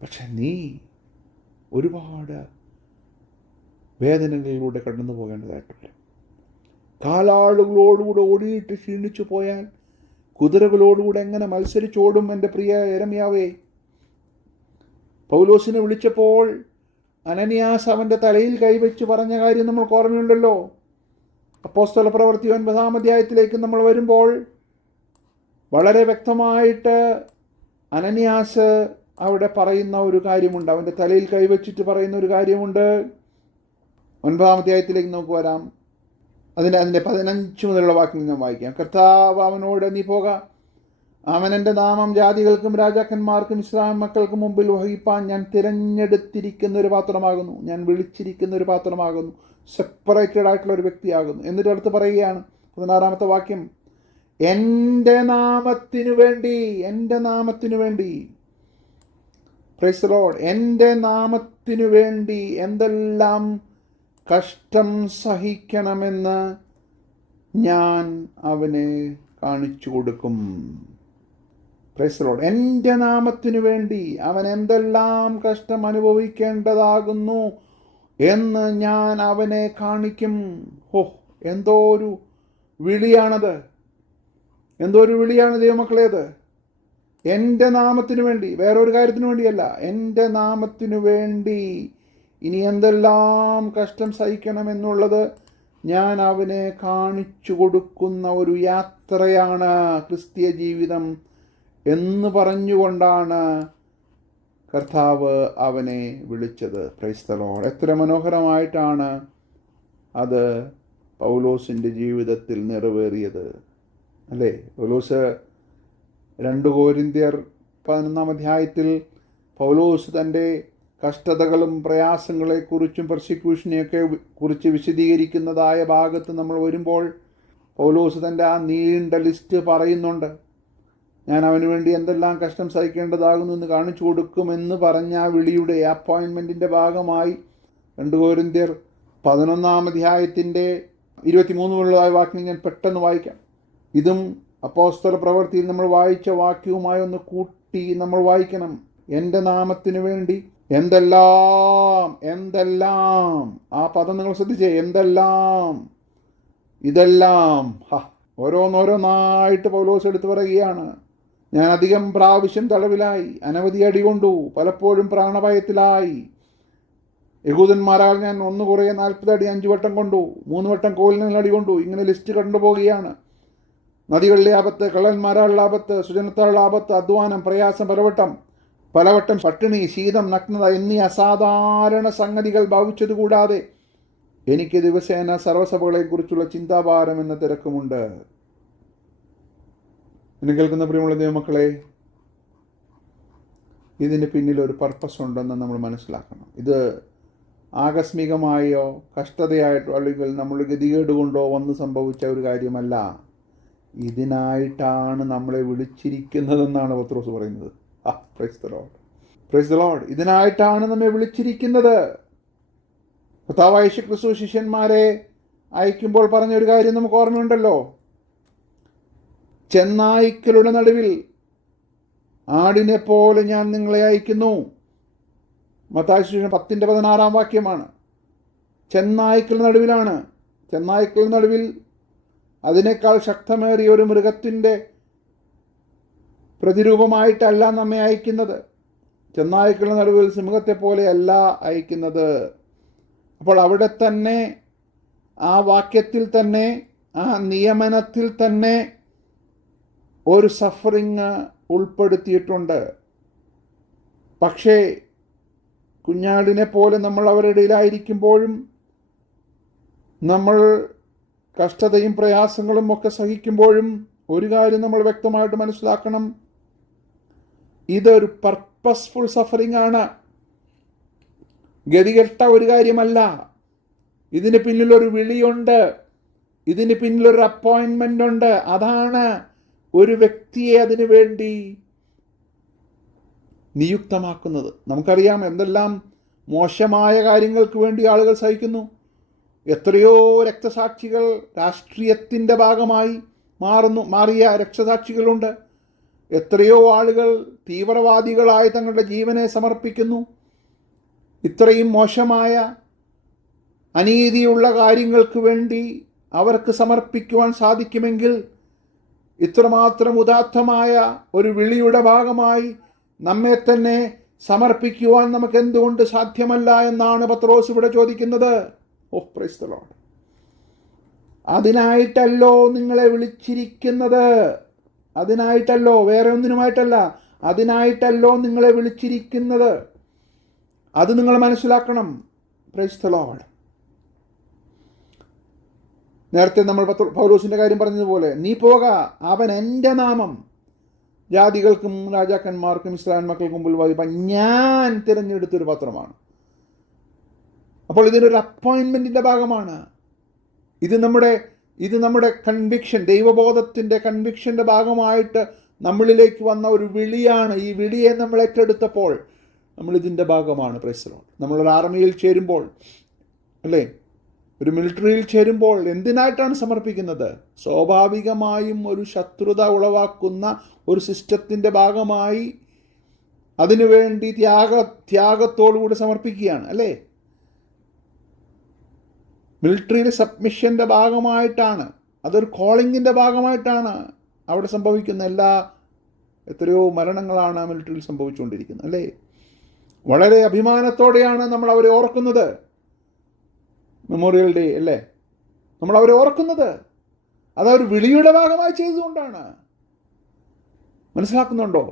പക്ഷെ നീ ഒരുപാട് വേദനകളിലൂടെ കടന്നു പോകേണ്ടതായിട്ടുണ്ട്. കാലാളുകളോടുകൂടെ ഓടിയിട്ട് ക്ഷീണിച്ചു പോയാൽ കുതിരകളോടുകൂടെ എങ്ങനെ മത്സരിച്ചോടും എൻ്റെ പ്രിയ യിരെമ്യാവേ. പൗലോസിനെ വിളിച്ചപ്പോൾ അനനിയാസ് അവൻ്റെ തലയിൽ കൈവച്ച് പറഞ്ഞ കാര്യം നമ്മൾക്ക് ഓർമ്മയുണ്ടല്ലോ. അപ്പോസ്തല പ്രവൃത്തി 9-ാം അധ്യായത്തിലേക്ക് നമ്മൾ വരുമ്പോൾ വളരെ വ്യക്തമായിട്ട് അനനിയാസ് അവിടെ പറയുന്ന ഒരു കാര്യമുണ്ട്, അവൻ്റെ തലയിൽ കൈവച്ചിട്ട് പറയുന്ന ഒരു കാര്യമുണ്ട്. 9-ാം അധ്യായത്തിലേക്ക് നമുക്ക് വരാം. അതിൻ്റെ 15 മുതലുള്ള വാക്യങ്ങൾ ഞാൻ വായിക്കാം. കർത്താവ് അവനോട്, നീ പോക, അവൻ എൻ്റെ നാമം ജാതികൾക്കും രാജാക്കന്മാർക്കും ഇസ്രായേൽ മക്കൾക്കും മുമ്പിൽ വഹിപ്പാൻ ഞാൻ തിരഞ്ഞെടുത്തിരിക്കുന്ന ഒരു പാത്രമാകുന്നു, ഞാൻ വിളിച്ചിരിക്കുന്ന ഒരു പാത്രമാകുന്നു, സെപ്പറേറ്റഡ് ആയിട്ടുള്ള ഒരു വ്യക്തിയാകുന്നു. എന്നിട്ട് അടുത്ത് പറയുകയാണ് 16-ാമത്തെ വാക്യം, എൻ്റെ നാമത്തിനു വേണ്ടി പ്രൈസ് ദി ലോർഡ്, എൻ്റെ നാമത്തിനു വേണ്ടി എന്തെല്ലാം കഷ്ടം സഹിക്കണമെന്ന് ഞാൻ അവനെ കാണിച്ചു കൊടുക്കും. Price the Lord. എൻ്റെ നാമത്തിനു വേണ്ടി അവൻ എന്തെല്ലാം കഷ്ടം അനുഭവിക്കേണ്ടതാകുന്നു എന്ന് ഞാൻ അവനെ കാണിക്കും. എന്തോ ഒരു വിളിയാണത്, എന്തോ ഒരു വിളിയാണ് ദൈവമക്കളേത്. എൻ്റെ നാമത്തിനു വേണ്ടി, വേറൊരു കാര്യത്തിനു വേണ്ടിയല്ല, എൻ്റെ നാമത്തിനു വേണ്ടി ഇനി എന്തെല്ലാം കഷ്ടം സഹിക്കണമെന്നുള്ളത് ഞാൻ അവനെ കാണിച്ചു കൊടുക്കുന്ന ഒരു യാത്രയാണ് ക്രിസ്തീയ ജീവിതം എന്ന് പറഞ്ഞുകൊണ്ടാണ് കർത്താവ് അവനെ വിളിച്ചത്. Price the lord. എത്ര മനോഹരമായിട്ടാണ് അത് പൗലോസിൻ്റെ ജീവിതത്തിൽ നിറവേറിയത്, അല്ലേ? പൗലോസ് 2 കൊരിന്ത്യർ 11-ാം അധ്യായത്തിൽ പൗലോസ് തൻ്റെ കഷ്ടതകളും പ്രയാസങ്ങളെക്കുറിച്ചും പെർസിക്യൂഷനെയൊക്കെ കുറിച്ച് വിശദീകരിക്കുന്നതായ ഭാഗത്ത് നമ്മൾ വരുമ്പോൾ പൗലോസ് തൻ്റെ ആ നീണ്ട ലിസ്റ്റ് പറയുന്നുണ്ട്. ഞാൻ അവന് വേണ്ടി എന്തെല്ലാം കഷ്ടം സഹിക്കേണ്ടതാകുന്നു എന്ന് കാണിച്ചു കൊടുക്കുമെന്ന് പറഞ്ഞ ആ വിളിയുടെ അപ്പോയിൻമെൻറ്റിൻ്റെ ഭാഗമായി 2 കൊരിന്ത്യർ 11-ാം അധ്യായത്തിൻ്റെ 23 വാക്യം ഞാൻ പെട്ടെന്ന് വായിക്കാം. ഇതും അപ്പോസ്തല പ്രവൃത്തിയിൽ നമ്മൾ വായിച്ച വാക്യവുമായി ഒന്ന് കൂട്ടി നമ്മൾ വായിക്കണം. എൻ്റെ നാമത്തിനു വേണ്ടി എന്തെല്ലാം ആ പദം നിങ്ങൾ ശ്രദ്ധിച്ചേ, എന്തെല്ലാം, ഇതെല്ലാം. ഓരോന്നോരോന്നായിട്ട് പൗലോസ് എടുത്തു പറയുകയാണ്. ഞാൻ അധികം പ്രാവശ്യം തടവിലായി, അനവധി അടി കൊണ്ടു, പലപ്പോഴും പ്രാണഭയത്തിലായി. യഹൂദന്മാരാൽ ഞാൻ 1 കുറേ 40 അടി 5 വട്ടം കൊണ്ടു, 3 വട്ടം കോലിന് അടി കൊണ്ടു. ഇങ്ങനെ ലിസ്റ്റ് കണ്ടുപോവുകയാണ്. നദികളിലെ ആപത്ത്, കള്ളന്മാരാളുടെ ആപത്ത്, സുജനത്താളുടെ ആപത്ത്, അധ്വാനം, പ്രയാസം, പലവട്ടം പട്ടിണി, ശീതം, നഗ്നത എന്നീ അസാധാരണ സംഗതികൾ ഭാവിച്ചതുകൂടാതെ എനിക്ക് ദിവസേന സർവ്വസഭകളെക്കുറിച്ചുള്ള ചിന്താഭാരം എന്ന തിരക്കുമുണ്ട്. എന്നെ കേൾക്കുന്ന പ്രിയമുള്ള ദൈവമക്കളെ, ഇതിന് പിന്നിൽ ഒരു പർപ്പസ് ഉണ്ടെന്ന് നമ്മൾ മനസ്സിലാക്കണം. ഇത് ആകസ്മികമായോ കഷ്ടതയായിട്ടോ അല്ലെങ്കിൽ നമ്മുടെ ഗതികേട് കൊണ്ടോ വന്ന് സംഭവിച്ച ഒരു കാര്യമല്ല. ഇതിനായിട്ടാണ് നമ്മളെ വിളിച്ചിരിക്കുന്നതെന്നാണ് പത്രോസ് പറയുന്നത്. Praise the lord, praise the lord. ഇതിനായിട്ടാണ് നമ്മെ വിളിച്ചിരിക്കുന്നത്. കർത്താവായ യേശു ക്രിസ്തു ശിഷ്യന്മാരെ അയക്കുമ്പോൾ പറഞ്ഞൊരു കാര്യം നമുക്ക് ഓർമ്മയുണ്ടല്ലോ. ചെന്നായ്ക്കളുടെ നടുവിൽ ആടിനെ പോലെ ഞാൻ നിങ്ങളെ അയക്കുന്നു. മത്തായി സുവിശേഷം 10:16 ചെന്നായ്ക്കളുടെ നടുവിലാണ്. ചെന്നായ്ക്കളുടെ നടുവിൽ അതിനേക്കാൾ ശക്തമേറിയ ഒരു മൃഗത്തിൻ്റെ പ്രതിരൂപമായിട്ടല്ല നമ്മെ അയക്കുന്നത്. ചെന്നായ്ക്കളുടെ നടുവിൽ സിംഹത്തെ പോലെയല്ല അയക്കുന്നത്. അപ്പോൾ അവിടെ തന്നെ ആ വാക്യത്തിൽ തന്നെ, ആ നിയമനത്തിൽ തന്നെ ഒരു സഫറിങ് ഉൾപ്പെടുത്തിയിട്ടുണ്ട്. പക്ഷേ കുഞ്ഞാടിനെ പോലെ നമ്മൾ അവരുടെ ഇടയിലായിരിക്കുമ്പോഴും, നമ്മൾ കഷ്ടതയും പ്രയാസങ്ങളും ഒക്കെ സഹിക്കുമ്പോഴും ഒരു കാര്യം നമ്മൾ വ്യക്തമായിട്ട് മനസ്സിലാക്കണം. ഇതൊരു പർപ്പസ്ഫുൾ സഫറിങ് ആണ്. ഗതികെട്ട ഒരു കാര്യമല്ല. ഇതിന് പിന്നിലൊരു വിളിയുണ്ട്, ഇതിന് പിന്നിലൊരു അപ്പോയിൻമെൻ്റ് ഉണ്ട്. അതാണ് ഒരു വ്യക്തിയെ അതിനു വേണ്ടി നിയുക്തമാക്കുന്നത്. നമുക്കറിയാം എന്തെല്ലാം മോശമായ കാര്യങ്ങൾക്ക് വേണ്ടി ആളുകൾ സഹിക്കുന്നു. എത്രയോ രക്തസാക്ഷികൾ രാഷ്ട്രീയത്തിൻ്റെ ഭാഗമായി മാറിയ രക്തസാക്ഷികളുണ്ട്. എത്രയോ ആളുകൾ തീവ്രവാദികളായി തങ്ങളുടെ ജീവനെ സമർപ്പിക്കുന്നു. ഇത്രയും മോശമായ അനീതിയുള്ള കാര്യങ്ങൾക്ക് വേണ്ടി അവർക്ക് സമർപ്പിക്കുവാൻ സാധിക്കുമെങ്കിൽ, ഇത്രമാത്രം ഉദാത്തമായ ഒരു വിളിയുടെ ഭാഗമായി നമ്മെ തന്നെ സമർപ്പിക്കുവാൻ നമുക്ക് എന്തുകൊണ്ട് സാധ്യമല്ല എന്നാണ് പത്രോസ് ഇവിടെ ചോദിക്കുന്നത്. Price the Lord. അതിനായിട്ടല്ലോ നിങ്ങളെ വിളിച്ചിരിക്കുന്നത്. അതിനായിട്ടല്ലോ, വേറെ ഒന്നിനുമായിട്ടല്ല. അതിനായിട്ടല്ലോ നിങ്ങളെ വിളിച്ചിരിക്കുന്നത്. അത് നിങ്ങൾ മനസ്സിലാക്കണം. Price the Lord. നേരത്തെ നമ്മൾ പൗലോസിൻ്റെ കാര്യം പറഞ്ഞതുപോലെ, നീ പോക, അവൻ എൻ്റെ നാമം ജാതികൾക്കും രാജാക്കന്മാർക്കും ഇസ്രായേൽ മക്കൾക്കും മുമ്പിൽ വായിപ്പാൻ ഞാൻ തിരഞ്ഞെടുത്തൊരു പത്രമാണ്. അപ്പോൾ ഇതിനൊരു അപ്പോയിൻമെൻറ്റിൻ്റെ ഭാഗമാണ്. ഇത് നമ്മുടെ കൺവിക്ഷൻ, ദൈവബോധത്തിൻ്റെ കൺവിക്ഷൻ്റെ ഭാഗമായിട്ട് നമ്മളിലേക്ക് വന്ന ഒരു വിളിയാണ്. ഈ വിളിയെ നമ്മൾ ഏറ്റെടുത്തപ്പോൾ നമ്മളിതിൻ്റെ ഭാഗമാണ്. Price the Lord. നമ്മളൊരു ആർമിയിൽ ചേരുമ്പോൾ, അല്ലേ, ഒരു മിലിറ്ററിയിൽ ചേരുമ്പോൾ എന്തിനായിട്ടാണ് സമർപ്പിക്കുന്നത്? സ്വാഭാവികമായും ഒരു ശത്രുത ഉളവാക്കുന്ന ഒരു സിസ്റ്റത്തിൻ്റെ ഭാഗമായി അതിനുവേണ്ടി ത്യാഗത്തോടുകൂടി സമർപ്പിക്കുകയാണ്, അല്ലേ? മിലിറ്ററിയിലെ സബ്മിഷൻ്റെ ഭാഗമായിട്ടാണ്, അതൊരു കോളിങ്ങിൻ്റെ ഭാഗമായിട്ടാണ് അവിടെ സംഭവിക്കുന്ന എത്രയോ മരണങ്ങളാണ് മിലിറ്ററിയിൽ സംഭവിച്ചുകൊണ്ടിരിക്കുന്നത്, അല്ലേ? വളരെ അഭിമാനത്തോടെയാണ് നമ്മൾ അവരെ ഓർക്കുന്നത്. മെമ്മോറിയൽ ഡേ, അല്ലേ? നമ്മൾ അവരെ ഓർക്കുന്നത് അതൊരു വിളിയുടെ ഭാഗമായി ചെയ്തുകൊണ്ടാണ്. മനസ്സിലാക്കുന്നുണ്ടോ?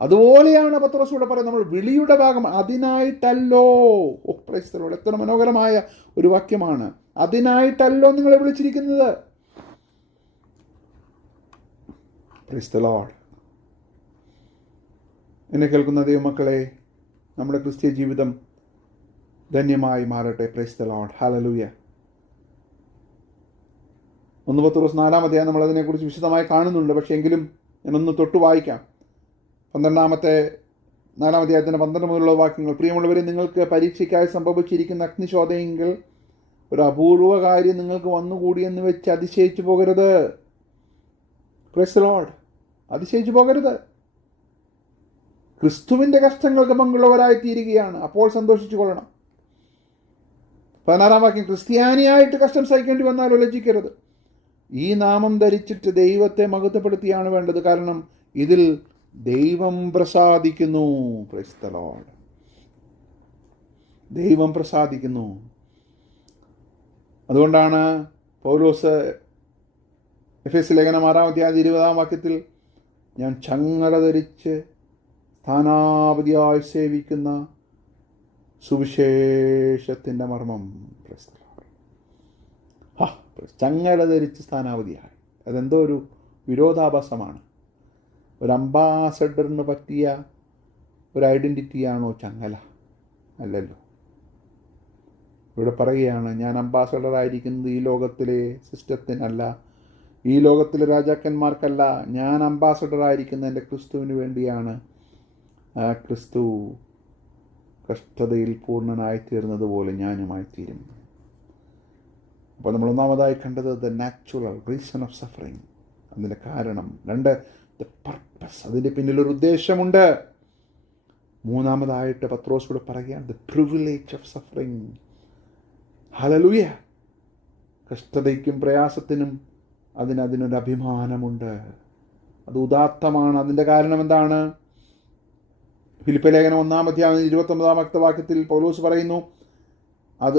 അതുപോലെയാണ് പത്രോസ് ഇവിടെ പറയുന്നത്, നമ്മൾ വിളിയുടെ ഭാഗം. അതിനായിട്ടല്ലോ. Praise the lord. എത്ര മനോഹരമായ ഒരു വാക്യമാണ്. അതിനായിട്ടല്ലോ നിങ്ങളെ വിളിച്ചിരിക്കുന്നത്. Praise the lord. എന്നെ കേൾക്കുന്ന ദൈവമക്കളെ, നമ്മുടെ ക്രിസ്തീയ ജീവിതം ധന്യമായി മാറട്ടെ. Praise the lord. ഹല്ലേലൂയ. 1 പത്രോസ് 4-ാം അധ്യായം നമ്മൾ അതിനെക്കുറിച്ച് വിശദമായി കാണുന്നുണ്ട്. പക്ഷേ എങ്കിലും ഞാനൊന്ന് തൊട്ട് വായിക്കാം. 4-ാം അധ്യായത്തിൻ്റെ 12 മുതലുള്ള വാക്യങ്ങൾ. പ്രിയമുള്ളവരെ, നിങ്ങൾക്ക് പരീക്ഷയ്ക്കായി സംഭവിച്ചിരിക്കുന്ന അഗ്നിശോധനയെങ്കിൽ ഒരു അപൂർവ കാര്യം നിങ്ങൾക്ക് വന്നുകൂടിയെന്ന് വെച്ച് അതിശയിച്ചു പോകരുത്. Price the Lord. അതിശയിച്ചു പോകരുത്. ക്രിസ്തുവിൻ്റെ കഷ്ടങ്ങൾക്ക് പങ്കുള്ളവരായിത്തീരുകയാണ്. അപ്പോൾ സന്തോഷിച്ചു കൊള്ളണം. 16-ാം വാക്യം. ക്രിസ്ത്യാനിയായിട്ട് കഷ്ടം സഹിക്കേണ്ടി വന്നാലോ ലജ്ജിക്കരുത്. ഈ നാമം ധരിച്ചിട്ട് ദൈവത്തെ മഹത്വപ്പെടുത്തിയാണ് വേണ്ടത്. കാരണം ഇതിൽ ദൈവം പ്രസാദിക്കുന്നു. Price the Lord. ദൈവം പ്രസാദിക്കുന്നു. അതുകൊണ്ടാണ് പൗലോസ് എഫേസ്യ ലേഖനം 6-ാം അധ്യായം 20-ാം വാക്യത്തിൽ, ഞാൻ ചങ്ങല ധരിച്ച് സ്ഥാനാപതിയായി സേവിക്കുന്ന സുവിശേഷത്തിൻ്റെ മർമ്മം. Price the Lord. ചങ്ങല ധരിച്ച് സ്ഥാനാപതിയായി. അതെന്തോ ഒരു വിരോധാഭാസമാണ്. ഒരു അംബാസഡറിന് പറ്റിയ ഒരു ഐഡൻറ്റിറ്റിയാണോ ചങ്ങല? അല്ലല്ലോ. ഇവിടെ പറയുകയാണ്, ഞാൻ അംബാസഡറായിരിക്കുന്നത് ഈ ലോകത്തിലെ സിസ്റ്റത്തിനല്ല, ഈ ലോകത്തിലെ രാജാക്കന്മാർക്കല്ല. ഞാൻ അംബാസഡറായിരിക്കുന്നത് എൻ്റെ ക്രിസ്തുവിന് വേണ്ടിയാണ്. ആ ക്രിസ്തു കഷ്ടതയിൽ പൂർണ്ണനായിത്തീർന്നതുപോലെ ഞാനുമായിത്തീരും. അപ്പോൾ നമ്മൾ ഒന്നാമതായി കണ്ടത് the natural reason of suffering, അതിൻ്റെ കാരണം. 2, ദ പർപ്പസ്, അതിൻ്റെ പിന്നിലൊരു ഉദ്ദേശമുണ്ട്. മൂന്നാമതായിട്ട് പത്രോസ് കൂടെ പറയുകയാണ് the privilege of suffering. Hallelujah. കഷ്ടതയ്ക്കും പ്രയാസത്തിനും അതിനൊരു അഭിമാനമുണ്ട്. അത് ഉദാത്തമാണ്. അതിൻ്റെ കാരണം എന്താണ്? ഫിലിപ്പി ലേഖനം 1-29 വാക്യത്തിൽ പൗലോസ് പറയുന്നു, അത്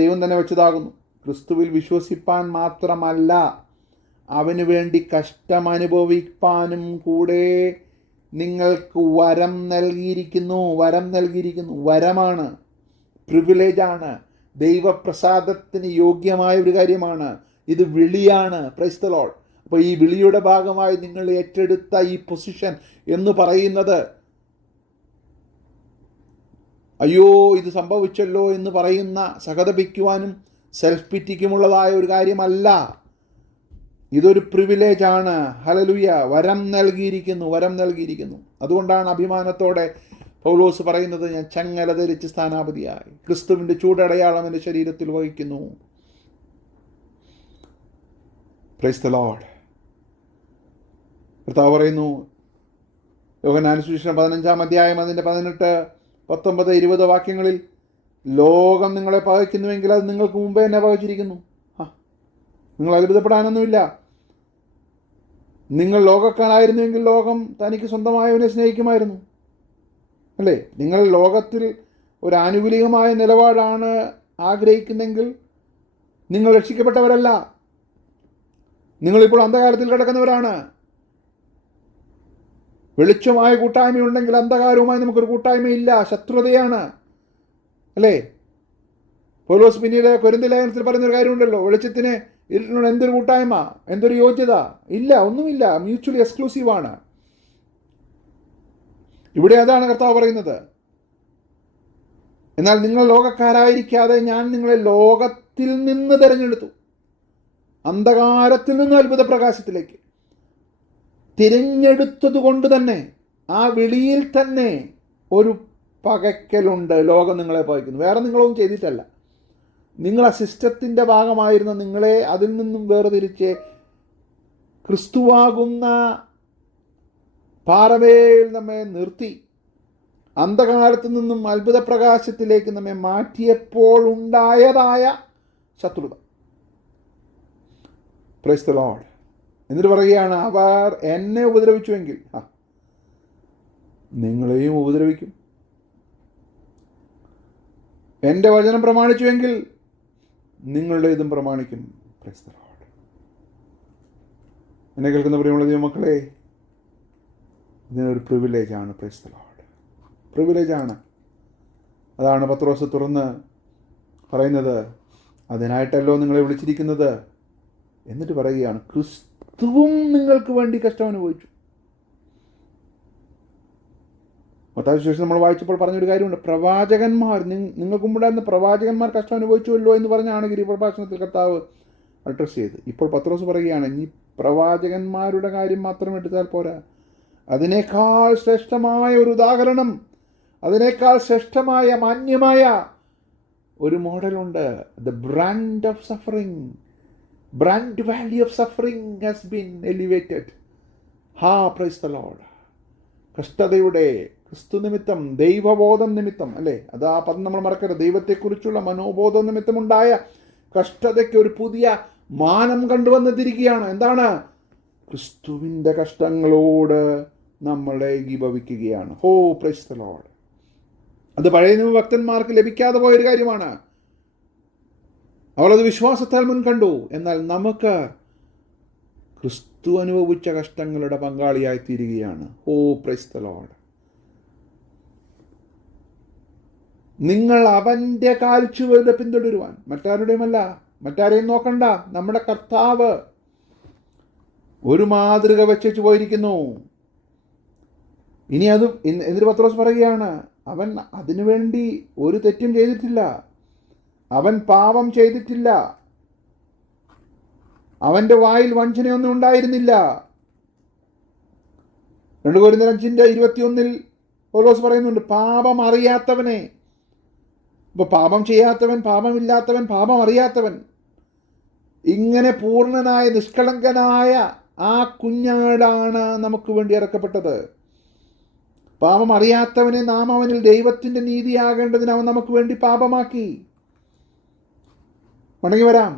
ദൈവം തന്നെ വെച്ചതാകുന്നു. ക്രിസ്തുവിൽ വിശ്വസിപ്പാൻ മാത്രമല്ല, അവന് വേണ്ടി കഷ്ടമനുഭവിപ്പാനും കൂടെ നിങ്ങൾക്ക് വരം നൽകിയിരിക്കുന്നു. വരമാണ്, പ്രിവിലേജാണ്, ദൈവപ്രസാദത്തിന് യോഗ്യമായ ഒരു കാര്യമാണ്. ഇത് വിളിയാണ്. Praise the lord. അപ്പോൾ ഈ വിളിയുടെ ഭാഗമായി നിങ്ങൾ ഏറ്റെടുത്ത ഈ പൊസിഷൻ എന്ന് പറയുന്നത് അയ്യോ ഇത് സംഭവിച്ചല്ലോ എന്ന് പറയുന്ന സഹതപിക്കുവാനും സെൽഫ് പിറ്റിക്കുമുള്ളതായ ഒരു കാര്യമല്ല. ഇതൊരു പ്രിവിലേജാണ്. ഹല്ലേലൂയ. വരം നൽകിയിരിക്കുന്നു. അതുകൊണ്ടാണ് അഭിമാനത്തോടെ പൗലോസ് പറയുന്നത്, ഞാൻ ചങ്ങല ധരിച്ച് സ്ഥാനാപതിയായി ക്രിസ്തുവിൻ്റെ ചൂടടയാളം എൻ്റെ ശരീരത്തിൽ വഹിക്കുന്നു. Price the Lord. കർത്താവ് പറയുന്നു യോഹന്നാൻ സുവിശേഷം 15 അതിൻ്റെ 18, 19, 20 വാക്യങ്ങളിൽ, ലോകം നിങ്ങളെ പകയ്ക്കുന്നുവെങ്കിൽ അത് നിങ്ങൾക്ക് മുമ്പേ തന്നെ പകച്ചിരിക്കുന്നു. നിങ്ങൾ അത്ഭുതപ്പെടാനൊന്നുമില്ല. നിങ്ങൾ ലോകക്കാരായിരുന്നുവെങ്കിൽ ലോകം തനിക്ക് സ്വന്തമായവനെ സ്നേഹിക്കുമായിരുന്നു. അല്ലേ? നിങ്ങൾ ലോകത്തിൽ ഒരു ആനുകൂലികമായ നിലപാടാണ് ആഗ്രഹിക്കുന്നെങ്കിൽ നിങ്ങൾ രക്ഷിക്കപ്പെട്ടവരല്ല. നിങ്ങളിപ്പോൾ അന്ധകാരത്തിൽ കിടക്കുന്നവരാണ്. വെളിച്ചമായ കൂട്ടായ്മയുണ്ടെങ്കിൽ അന്ധകാരവുമായി നമുക്കൊരു കൂട്ടായ്മയില്ല, ശത്രുതയാണ്. അല്ലേ? പൗലോസ് പിന്നീട് കൊരിന്ത്യർ ലേഖനത്തിൽ പറയുന്നൊരു കാര്യമുണ്ടല്ലോ, വെളിച്ചത്തിന് ഇരുട്ടിനോട് എന്തൊരു കൂട്ടായ്മ, എന്തൊരു യോഗ്യത? ഇല്ല, ഒന്നുമില്ല. മ്യൂച്വലി എക്സ്ക്ലൂസീവാണ്. ഇവിടെ അതാണ് കർത്താവ് പറയുന്നത്. എന്നാൽ നിങ്ങൾ ലോകക്കാരായിരിക്കാതെ ഞാൻ നിങ്ങളെ ലോകത്തിൽ നിന്ന് തിരഞ്ഞെടുത്തു, അന്ധകാരത്തിൽ നിന്ന് അത്ഭുത പ്രകാശത്തിലേക്ക്. തിരഞ്ഞെടുത്തത് കൊണ്ട് തന്നെ ആ വിളിയിൽ തന്നെ ഒരു പകയ്ക്കലുണ്ട്. ലോകം നിങ്ങളെ പകയ്ക്കുന്നു. വേറെ നിങ്ങളൊന്നും ചെയ്തിട്ടല്ല. നിങ്ങൾ ആ സിസ്റ്റത്തിൻ്റെ ഭാഗമായിരുന്ന നിങ്ങളെ അതിൽ നിന്നും വേർതിരിച്ച് ക്രിസ്തുവാകുന്ന പാറമേൽ നമ്മെ നിർത്തി അന്ധകാലത്ത് നിന്നും അത്ഭുത പ്രകാശത്തിലേക്ക് നമ്മെ മാറ്റിയപ്പോൾ ഉണ്ടായതായ ശത്രുത. Praise the lord. എന്നിട്ട് പറയുകയാണ്, അവർ എന്നെ ഉപദ്രവിച്ചുവെങ്കിൽ നിങ്ങളെയും ഉപദ്രവിക്കും. എൻ്റെ വചനം പ്രമാണിച്ചുവെങ്കിൽ നിങ്ങളുടേതും പ്രമാണിക്കും. Praise the lord. എന്നെ കേൾക്കുന്ന പ്രിയമുള്ള ദൈവമക്കളെ, ഇതിനൊരു പ്രിവിലേജാണ്. Praise the lord. പ്രിവിലേജാണ്. അതാണ് പത്രോസ് തുറന്ന് പറയുന്നത്, അതിനായിട്ടല്ലോ നിങ്ങളെ വിളിച്ചിരിക്കുന്നത്. എന്നിട്ട് പറയുകയാണ്, ക്രിസ്തുവും നിങ്ങൾക്ക് വേണ്ടി കഷ്ടം അനുഭവിച്ചു. മത്തായി സുവിശേഷം നമ്മൾ വായിച്ചപ്പോൾ പറഞ്ഞൊരു കാര്യമുണ്ട്, പ്രവാചകന്മാർ, നിങ്ങൾക്ക് മുമ്പുണ്ടായിരുന്ന പ്രവാചകന്മാർ കഷ്ടം അനുഭവിച്ചുവല്ലോ എന്ന് പറഞ്ഞാണ് ഗിരിപ്രഭാഷണത്തിൽ കർത്താവ് അഡ്രസ് ചെയ്ത്. ഇപ്പോൾ പത്രോസ് പറയുകയാണ്, ഇനി പ്രവാചകന്മാരുടെ കാര്യം മാത്രം എടുത്താൽ പോരാ, അതിനേക്കാൾ ശ്രേഷ്ഠമായ ഒരു ഉദാഹരണം, അതിനേക്കാൾ ശ്രേഷ്ഠമായ മാന്യമായ ഒരു മോഡലുണ്ട്. The brand of suffering, brand value of suffering has been elevated. Praise the lord. കഷ്ടതയുടെ ക്രിസ്തു നിമിത്തം, ദൈവബോധം നിമിത്തം, അല്ലേ? അത് ആ പദം നമ്മൾ മറക്കരുത്. ദൈവത്തെക്കുറിച്ചുള്ള മനോബോധം നിമിത്തമുണ്ടായ കഷ്ടതയ്ക്ക് ഒരു പുതിയ മാനം കണ്ടുവന്നിരിക്കുകയാണ്. എന്താണ്? ക്രിസ്തുവിൻ്റെ കഷ്ടങ്ങളോട് നമ്മളെ ഏകീഭവിക്കുകയാണ്. Price the Lord. അത് പഴയ നിയമ ഭക്തന്മാർക്ക് ലഭിക്കാതെ പോയൊരു കാര്യമാണ്. അവളത് വിശ്വാസത്താൽ മുൻകണ്ടു. എന്നാൽ നമുക്ക് ക്രിസ്തു അനുഭവിച്ച കഷ്ടങ്ങളുടെ പങ്കാളിയായി തീരുകയാണ്. Price the Lord. നിങ്ങൾ അവൻ്റെ കാൽച്ചുവട് പിന്തുടരുവാൻ, മറ്റാരുടെയുമല്ല, മറ്റാരെയും നോക്കണ്ട, നമ്മുടെ കർത്താവ് ഒരു മാതൃക വെച്ചു പോയിരിക്കുന്നു. ഇനി അത് എന്നിട്ട് പത്രോസ് പറയുകയാണ്, അവൻ അതിനുവേണ്ടി ഒരു തെറ്റും ചെയ്തിട്ടില്ല, അവൻ പാപം ചെയ്തിട്ടില്ല, അവൻ്റെ വായിൽ വഞ്ചനയൊന്നും ഉണ്ടായിരുന്നില്ല. 2 കൊരിന്ത്യർ 5:21 പൗലോസ് പറയുന്നുണ്ട്, പാപം അറിയാത്തവനെ. ഇപ്പോൾ പാപം ചെയ്യാത്തവൻ, പാപമില്ലാത്തവൻ, പാപം അറിയാത്തവൻ, ഇങ്ങനെ പൂർണ്ണനായ നിഷ്കളങ്കനായ ആ കുഞ്ഞാടാണ് നമുക്ക് വേണ്ടി ഇറക്കപ്പെട്ടത്. പാപം അറിയാത്തവനെ നാം അവനിൽ ദൈവത്തിൻ്റെ നീതിയാകേണ്ടതിന് അവൻ നമുക്ക് വേണ്ടി പാപമാക്കി. മടങ്ങി വരാം.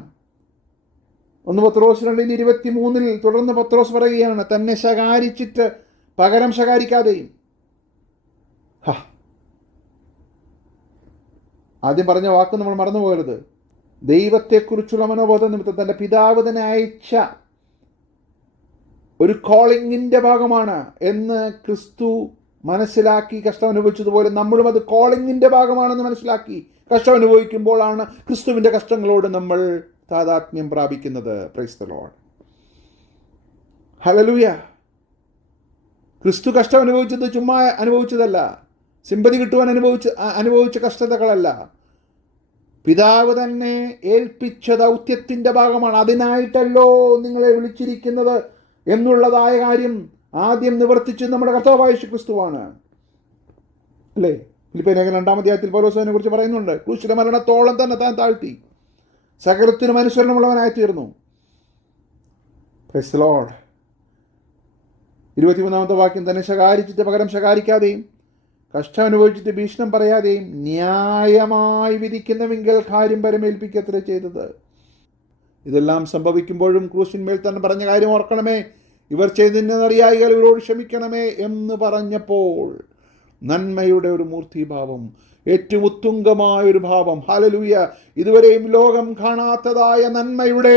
1 പത്രോസ് 2:23 തുടർന്ന് പത്രോസ് പറയുകയാണ്, തന്നെ ശകാരിച്ചിട്ട് പകരം ശകാരിക്കാതെയും. ആദ്യം പറഞ്ഞ വാക്ക് നമ്മൾ മറന്നു പോകരുത്. ദൈവത്തെക്കുറിച്ചുള്ള മനോബോധം നിമിത്തം തൻ്റെ പിതാവ് തന്നെ അയച്ച ഒരു കോളിങ്ങിൻ്റെ ഭാഗമാണ് എന്ന് ക്രിസ്തു മനസ്സിലാക്കി കഷ്ടം അനുഭവിച്ചതുപോലെ നമ്മളും അത് കോളിങ്ങിൻ്റെ ഭാഗമാണെന്ന് മനസ്സിലാക്കി കഷ്ടം അനുഭവിക്കുമ്പോഴാണ് ക്രിസ്തുവിൻ്റെ കഷ്ടങ്ങളോട് നമ്മൾ താദാത്മ്യം പ്രാപിക്കുന്നത്. Praise the lord. ഹല്ലേലൂയ. ക്രിസ്തു കഷ്ടം അനുഭവിച്ചത് ചുമ്മാ അനുഭവിച്ചതല്ല, സിമ്പതി കിട്ടുവാൻ അനുഭവിച്ച കഷ്ടതകളല്ല. പിതാവ് തന്നെ ഏൽപ്പിച്ച ദൗത്യത്തിൻ്റെ ഭാഗമാണ്. അതിനായിട്ടല്ലോ നിങ്ങളെ വിളിച്ചിരിക്കുന്നത് എന്നുള്ളതായ കാര്യം ആദ്യം നിവർത്തിച്ച് നമ്മുടെ കർത്താവായ യേശു ക്രിസ്തുവാണ്. അല്ലേ? ഫിലിപ്പിയർ 2-ാം അധ്യായത്തിൽ പൗലോസ് അതിനെ കുറിച്ച് പറയുന്നുണ്ട്. ക്രൂശിലെ മരണത്തോളം തന്നെ താൻ താഴ്ത്തി സകലത്തിനും അനുസരണമുള്ളവനായി തീർന്നു. Price the Lord. 23-ാമത്തെ വാക്യം, തന്നെ ശകാരിച്ചിട്ട് പകരം ശകാരിക്കാതെയും കഷ്ടം അനുഭവിച്ചിട്ട് ഭീഷണം പറയാതെയും ന്യായമായി വിധിക്കുന്നവെങ്കിൽ കാര്യം പരമേൽപ്പിക്കത്ര ചെയ്തത്. ഇതെല്ലാം സംഭവിക്കുമ്പോഴും ക്രൂശിന്മേൽ തന്നെ പറഞ്ഞ കാര്യം ഓർക്കണമേ, ഇവർ ചെയ്തതെന്നറിയായികൾ ഇവരോട് ക്ഷമിക്കണമേ എന്ന് പറഞ്ഞപ്പോൾ നന്മയുടെ ഒരു മൂർത്തിഭാവം, ഏറ്റവും ഉത്തുംഗമായൊരു ഭാവം, ഹല്ലേലൂയ, ഇതുവരെയും ലോകം കാണാത്തതായ നന്മയുടെ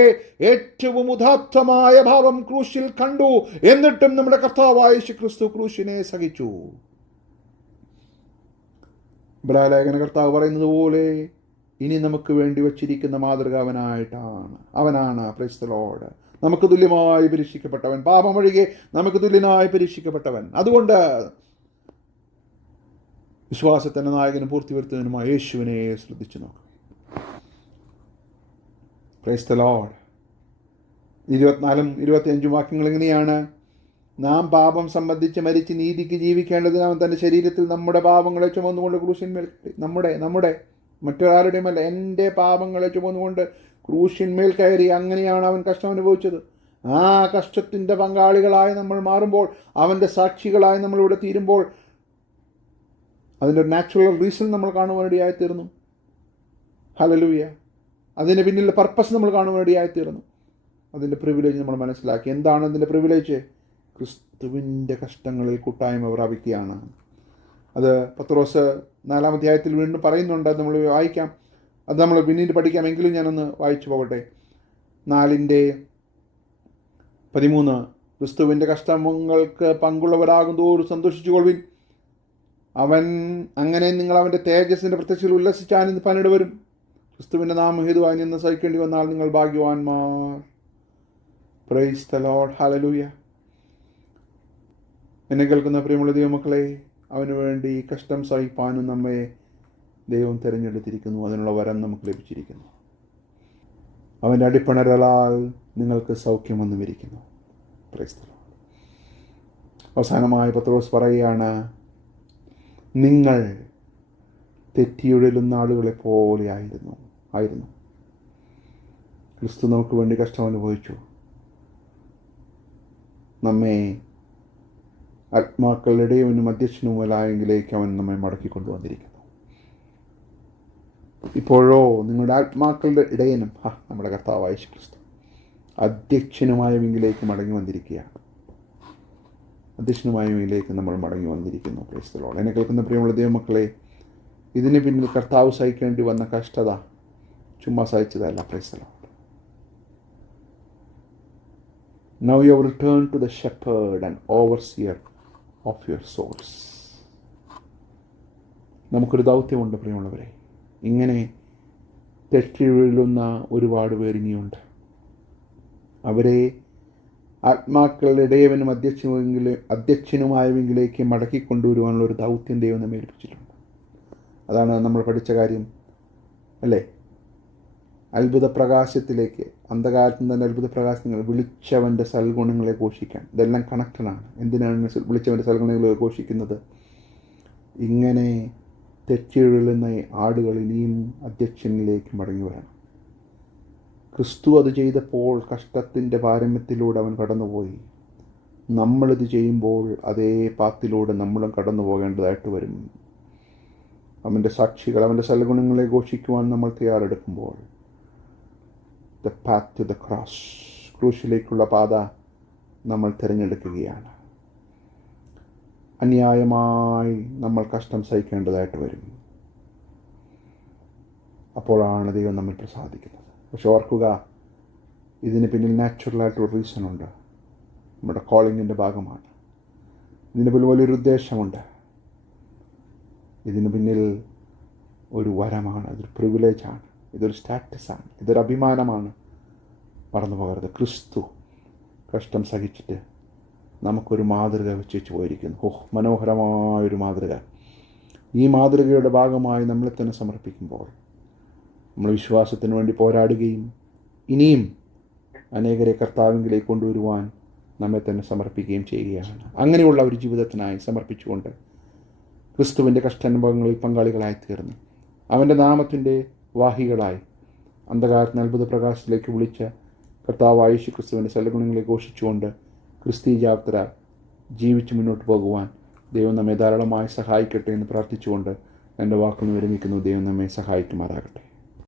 ഏറ്റവും ഉദാത്തമായ ഭാവം ക്രൂശിൽ കണ്ടു. എന്നിട്ടും നമ്മുടെ കർത്താവായ യേശു ക്രിസ്തു ക്രൂശിനെ സഹിച്ചു. ഇബ്രായലേഖന കർത്താവ് പറയുന്നത് പോലെ ഇനി നമുക്ക് വേണ്ടി വച്ചിരിക്കുന്ന മാതൃക അവനാണ്. Price the Lord. നമുക്ക് തുല്യമായി പരീക്ഷിക്കപ്പെട്ടവൻ, പാപം ഒഴികെ നമുക്ക് തുല്യനായി പരീക്ഷിക്കപ്പെട്ടവൻ. അതുകൊണ്ട് വിശ്വാസത്തിൻ്റെ നായകനും പൂർത്തിവരുത്തുന്നതിനുമായ യേശുവിനെ ശ്രദ്ധിച്ചു നോക്കുക. Price the Lord. 24-25 വാക്യങ്ങൾ എങ്ങനെയാണ്? നാം പാപം സംബന്ധിച്ച് മരിച്ച് നീതിക്ക് ജീവിക്കേണ്ടതിന് അവൻ തൻ്റെ ശരീരത്തിൽ നമ്മുടെ പാപങ്ങളെ ചുമന്നുകൊണ്ട് ക്രൂശിന്മേൽ, നമ്മുടെ മറ്റൊരാളുടെയുമല്ല, എൻ്റെ പാപങ്ങളെ ചുമന്നുകൊണ്ട് ക്രൂശിന്മേൽ കയറി. അങ്ങനെയാണ് അവൻ കഷ്ടം അനുഭവിച്ചത്. ആ കഷ്ടത്തിൻ്റെ പങ്കാളികളായി നമ്മൾ മാറുമ്പോൾ, അവൻ്റെ സാക്ഷികളായി നമ്മളിവിടെ തീരുമ്പോൾ, അതിൻ്റെ ഒരു നാച്ചുറൽ റീസൺ നമ്മൾ കാണുവാനിടയായിത്തീർന്നു. ഹല്ലേലൂയ. അതിൻ്റെ പിന്നിലെ പർപ്പസ് നമ്മൾ കാണുവാനിടയായിത്തീർന്നു. അതിൻ്റെ പ്രിവിലേജ് നമ്മൾ മനസ്സിലാക്കി. എന്താണ് അതിൻ്റെ പ്രിവിലേജ്? ക്രിസ്തുവിൻ്റെ കഷ്ടങ്ങളിൽ കൂട്ടായ്മ പ്രാപിക്കുകയാണ്. അത് പത്രോസ് 4-ാം അധ്യായത്തിൽ വീണ്ടും പറയുന്നുണ്ട്. അത് നമ്മൾ വായിക്കാം, അത് നമ്മൾ പിന്നീട് പഠിക്കാം. എങ്കിലും ഞാനൊന്ന് വായിച്ചു പോകട്ടെ. 4:13 ക്രിസ്തുവിൻ്റെ കഷ്ടങ്ങൾക്ക് പങ്കുള്ളവരാകും തോറും സന്തോഷിച്ചുകൊള്ളുവിൻ. അവൻ അങ്ങനെ നിങ്ങൾ അവൻ്റെ തേജസ്സിൻ്റെ പ്രത്യക്ഷത്തിൽ ഉല്ലസിച്ചാനിപ്പാനിട വരും. ക്രിസ്തുവിൻ്റെ നാമം ഹേതുവായി നിന്ന് സഹിക്കേണ്ടി വന്നാൽ നിങ്ങൾ ഭാഗ്യവാന്മാർ. Price the lord. ഹല്ലേലൂയ. എന്നെ കേൾക്കുന്ന പ്രിയമുള്ള ദൈവമക്കളെ, അവന് വേണ്ടി കഷ്ടം സഹിപ്പാനും നമ്മെ ദൈവം തിരഞ്ഞെടുത്തിരിക്കുന്നു. അതിനുള്ള വരം നമുക്ക് ലഭിച്ചിരിക്കുന്നു. അവൻ്റെ അടിപ്പണരാൽ നിങ്ങൾക്ക് സൗഖ്യം വന്നുമിരിക്കുന്നു. Price the Lord. അവസാനമായി പത്രോസ് പറയുകയാണ്, നിങ്ങൾ തെറ്റിയുഴലുന്ന ആളുകളെ പോലെ ആയിരുന്നു. ക്രിസ്തു നമുക്ക് വേണ്ടി കഷ്ടം അനുഭവിച്ചു. നമ്മെ ആത്മാക്കളുടെ ഇടയവനും അധ്യക്ഷനുമല്ലായെങ്കിലേക്ക് അവൻ നമ്മെ മടക്കിക്കൊണ്ടുവന്നിരിക്കുന്നു. ഇപ്പോഴോ നിങ്ങളുടെ ആത്മാക്കളുടെ ഇടയനും നമ്മുടെ കർത്താവായ യേശു ക്രിസ്തു അധ്യക്ഷനുമായവെങ്കിലേക്ക് മടങ്ങി വന്നിരിക്കുകയാണ്. അധ്യക്ഷനുമായവയിലേക്ക് നമ്മൾ മടങ്ങി വന്നിരിക്കുന്നു. Price the lord. എന്നെ കേൾക്കുന്ന പ്രിയമുള്ള ദൈവമക്കളെ, ഇതിന് പിന്നിൽ കർത്താവ് സഹിക്കേണ്ടി വന്ന കഷ്ടത ചുമ്മാ സഹിച്ചതല്ല. Praise the lord. Now you have returned to the shepherd and overseer of your souls. നമുക്കൊരു ദൗത്യമുണ്ട് പ്രിയമുള്ളവരെ. ഇങ്ങനെ തെറ്റിയുഴലുന്ന ഒരുപാട് പേർ ഇനിയുണ്ട്. അവരെ ആത്മാക്കളുടെ ഇടയവനും അധ്യക്ഷനുമായവെങ്കിലേക്ക് മടക്കിക്കൊണ്ടുവരുവാനുള്ള ഒരു ദൗത്യം ദൈവം നമ്മെ ഏൽപ്പിച്ചിട്ടുണ്ട്. അതാണ് നമ്മൾ പഠിച്ച കാര്യം, അല്ലേ? അത്ഭുത പ്രകാശത്തിലേക്ക്, അന്ധകാലത്ത് തന്നെ അത്ഭുത പ്രകാശങ്ങൾ, വിളിച്ചവൻ്റെ സൽഗുണങ്ങളെ ഘോഷിക്കാൻ. ഇതെല്ലാം കണക്റ്റഡാണ്. എന്തിനാണ് വിളിച്ചവൻ്റെ സൽഗുണങ്ങളെ ഘോഷിക്കുന്നത്? ഇങ്ങനെ തെറ്റിയൊഴുകുന്ന ആടുകൾ ഇനിയും അധ്യക്ഷനിലേക്ക് മടങ്ങി വരണം. ക്രിസ്തു അത് ചെയ്തപ്പോൾ കഷ്ടത്തിൻ്റെ പാരമ്യത്തിലൂടെ അവൻ കടന്നുപോയി. നമ്മളിത് ചെയ്യുമ്പോൾ അതേ പാത്തിലൂടെ നമ്മളും കടന്നു പോകേണ്ടതായിട്ട് വരും. അവൻ്റെ സാക്ഷികൾ, അവൻ്റെ സൽഗുണങ്ങളെ ഘോഷിക്കുവാൻ നമ്മൾ തയ്യാറെടുക്കുമ്പോൾ the path to the cross, ക്രൂശിലേക്കുള്ള പാത നമ്മൾ തിരഞ്ഞെടുക്കുകയാണ്. അന്യായമായി നമ്മൾ കഷ്ടം സഹിക്കേണ്ടതായിട്ട് വരും. അപ്പോഴാണ് ദൈവം നമ്മിൽ പ്രസാദിക്കുന്നത്. പക്ഷെ ഓർക്കുക, ഇതിന് പിന്നിൽ നാച്ചുറലായിട്ടൊരു റീസണുണ്ട്. നമ്മുടെ കോളിങ്ങിൻ്റെ ഭാഗമാണ്. ഇതിന് പിന്നിൽ വലിയൊരു ഉദ്ദേശമുണ്ട്. ഇതിന് പിന്നിൽ ഒരു വരമാണ്, ഇതൊരു പ്രിവിലേജാണ്, ഇതൊരു സ്റ്റാറ്റസാണ്, ഇതൊരു അഭിമാനമാണ്. മറന്നു പോകരുത്, ക്രിസ്തു കഷ്ടം സഹിച്ചിട്ട് നമുക്കൊരു മാതൃക വെച്ചു പോയിരിക്കുന്നു. മനോഹരമായൊരു മാതൃക. ഈ മാതൃകയുടെ ഭാഗമായി നമ്മളെ തന്നെ സമർപ്പിക്കുമ്പോൾ നമ്മൾ വിശ്വാസത്തിന് വേണ്ടി പോരാടുകയും ഇനിയും അനേകരെ കർത്താവിലേക്ക് കൊണ്ടുവരുവാൻ നമ്മെ തന്നെ സമർപ്പിക്കുകയും ചെയ്യുകയാണ്. അങ്ങനെയുള്ള ഒരു ജീവിതത്തിനായി സമർപ്പിച്ചുകൊണ്ട് ക്രിസ്തുവിൻ്റെ കഷ്ടാനുഭവങ്ങളിൽ പങ്കാളികളായി തീർന്ന് അവൻ്റെ നാമത്തിൻ്റെ വാഹികളായി അന്ധകാരത്തിന് അത്ഭുത പ്രകാശത്തിലേക്ക് വിളിച്ച കർത്താവായ യേശു ക്രിസ്തുവിൻ്റെ സൽഗുണങ്ങളെ ഘോഷിച്ചുകൊണ്ട് ക്രിസ്തീയ യാത്ര ജീവിച്ച് മുന്നോട്ട് പോകുവാൻ ദൈവം നമ്മെ ധാരാളമായി സഹായിക്കട്ടെ എന്ന് പ്രാർത്ഥിച്ചുകൊണ്ട് എൻ്റെ വാക്കുകൾ വിരമിക്കുന്നു. ദൈവം നമ്മെ സഹായിക്കുമാറാകട്ടെ.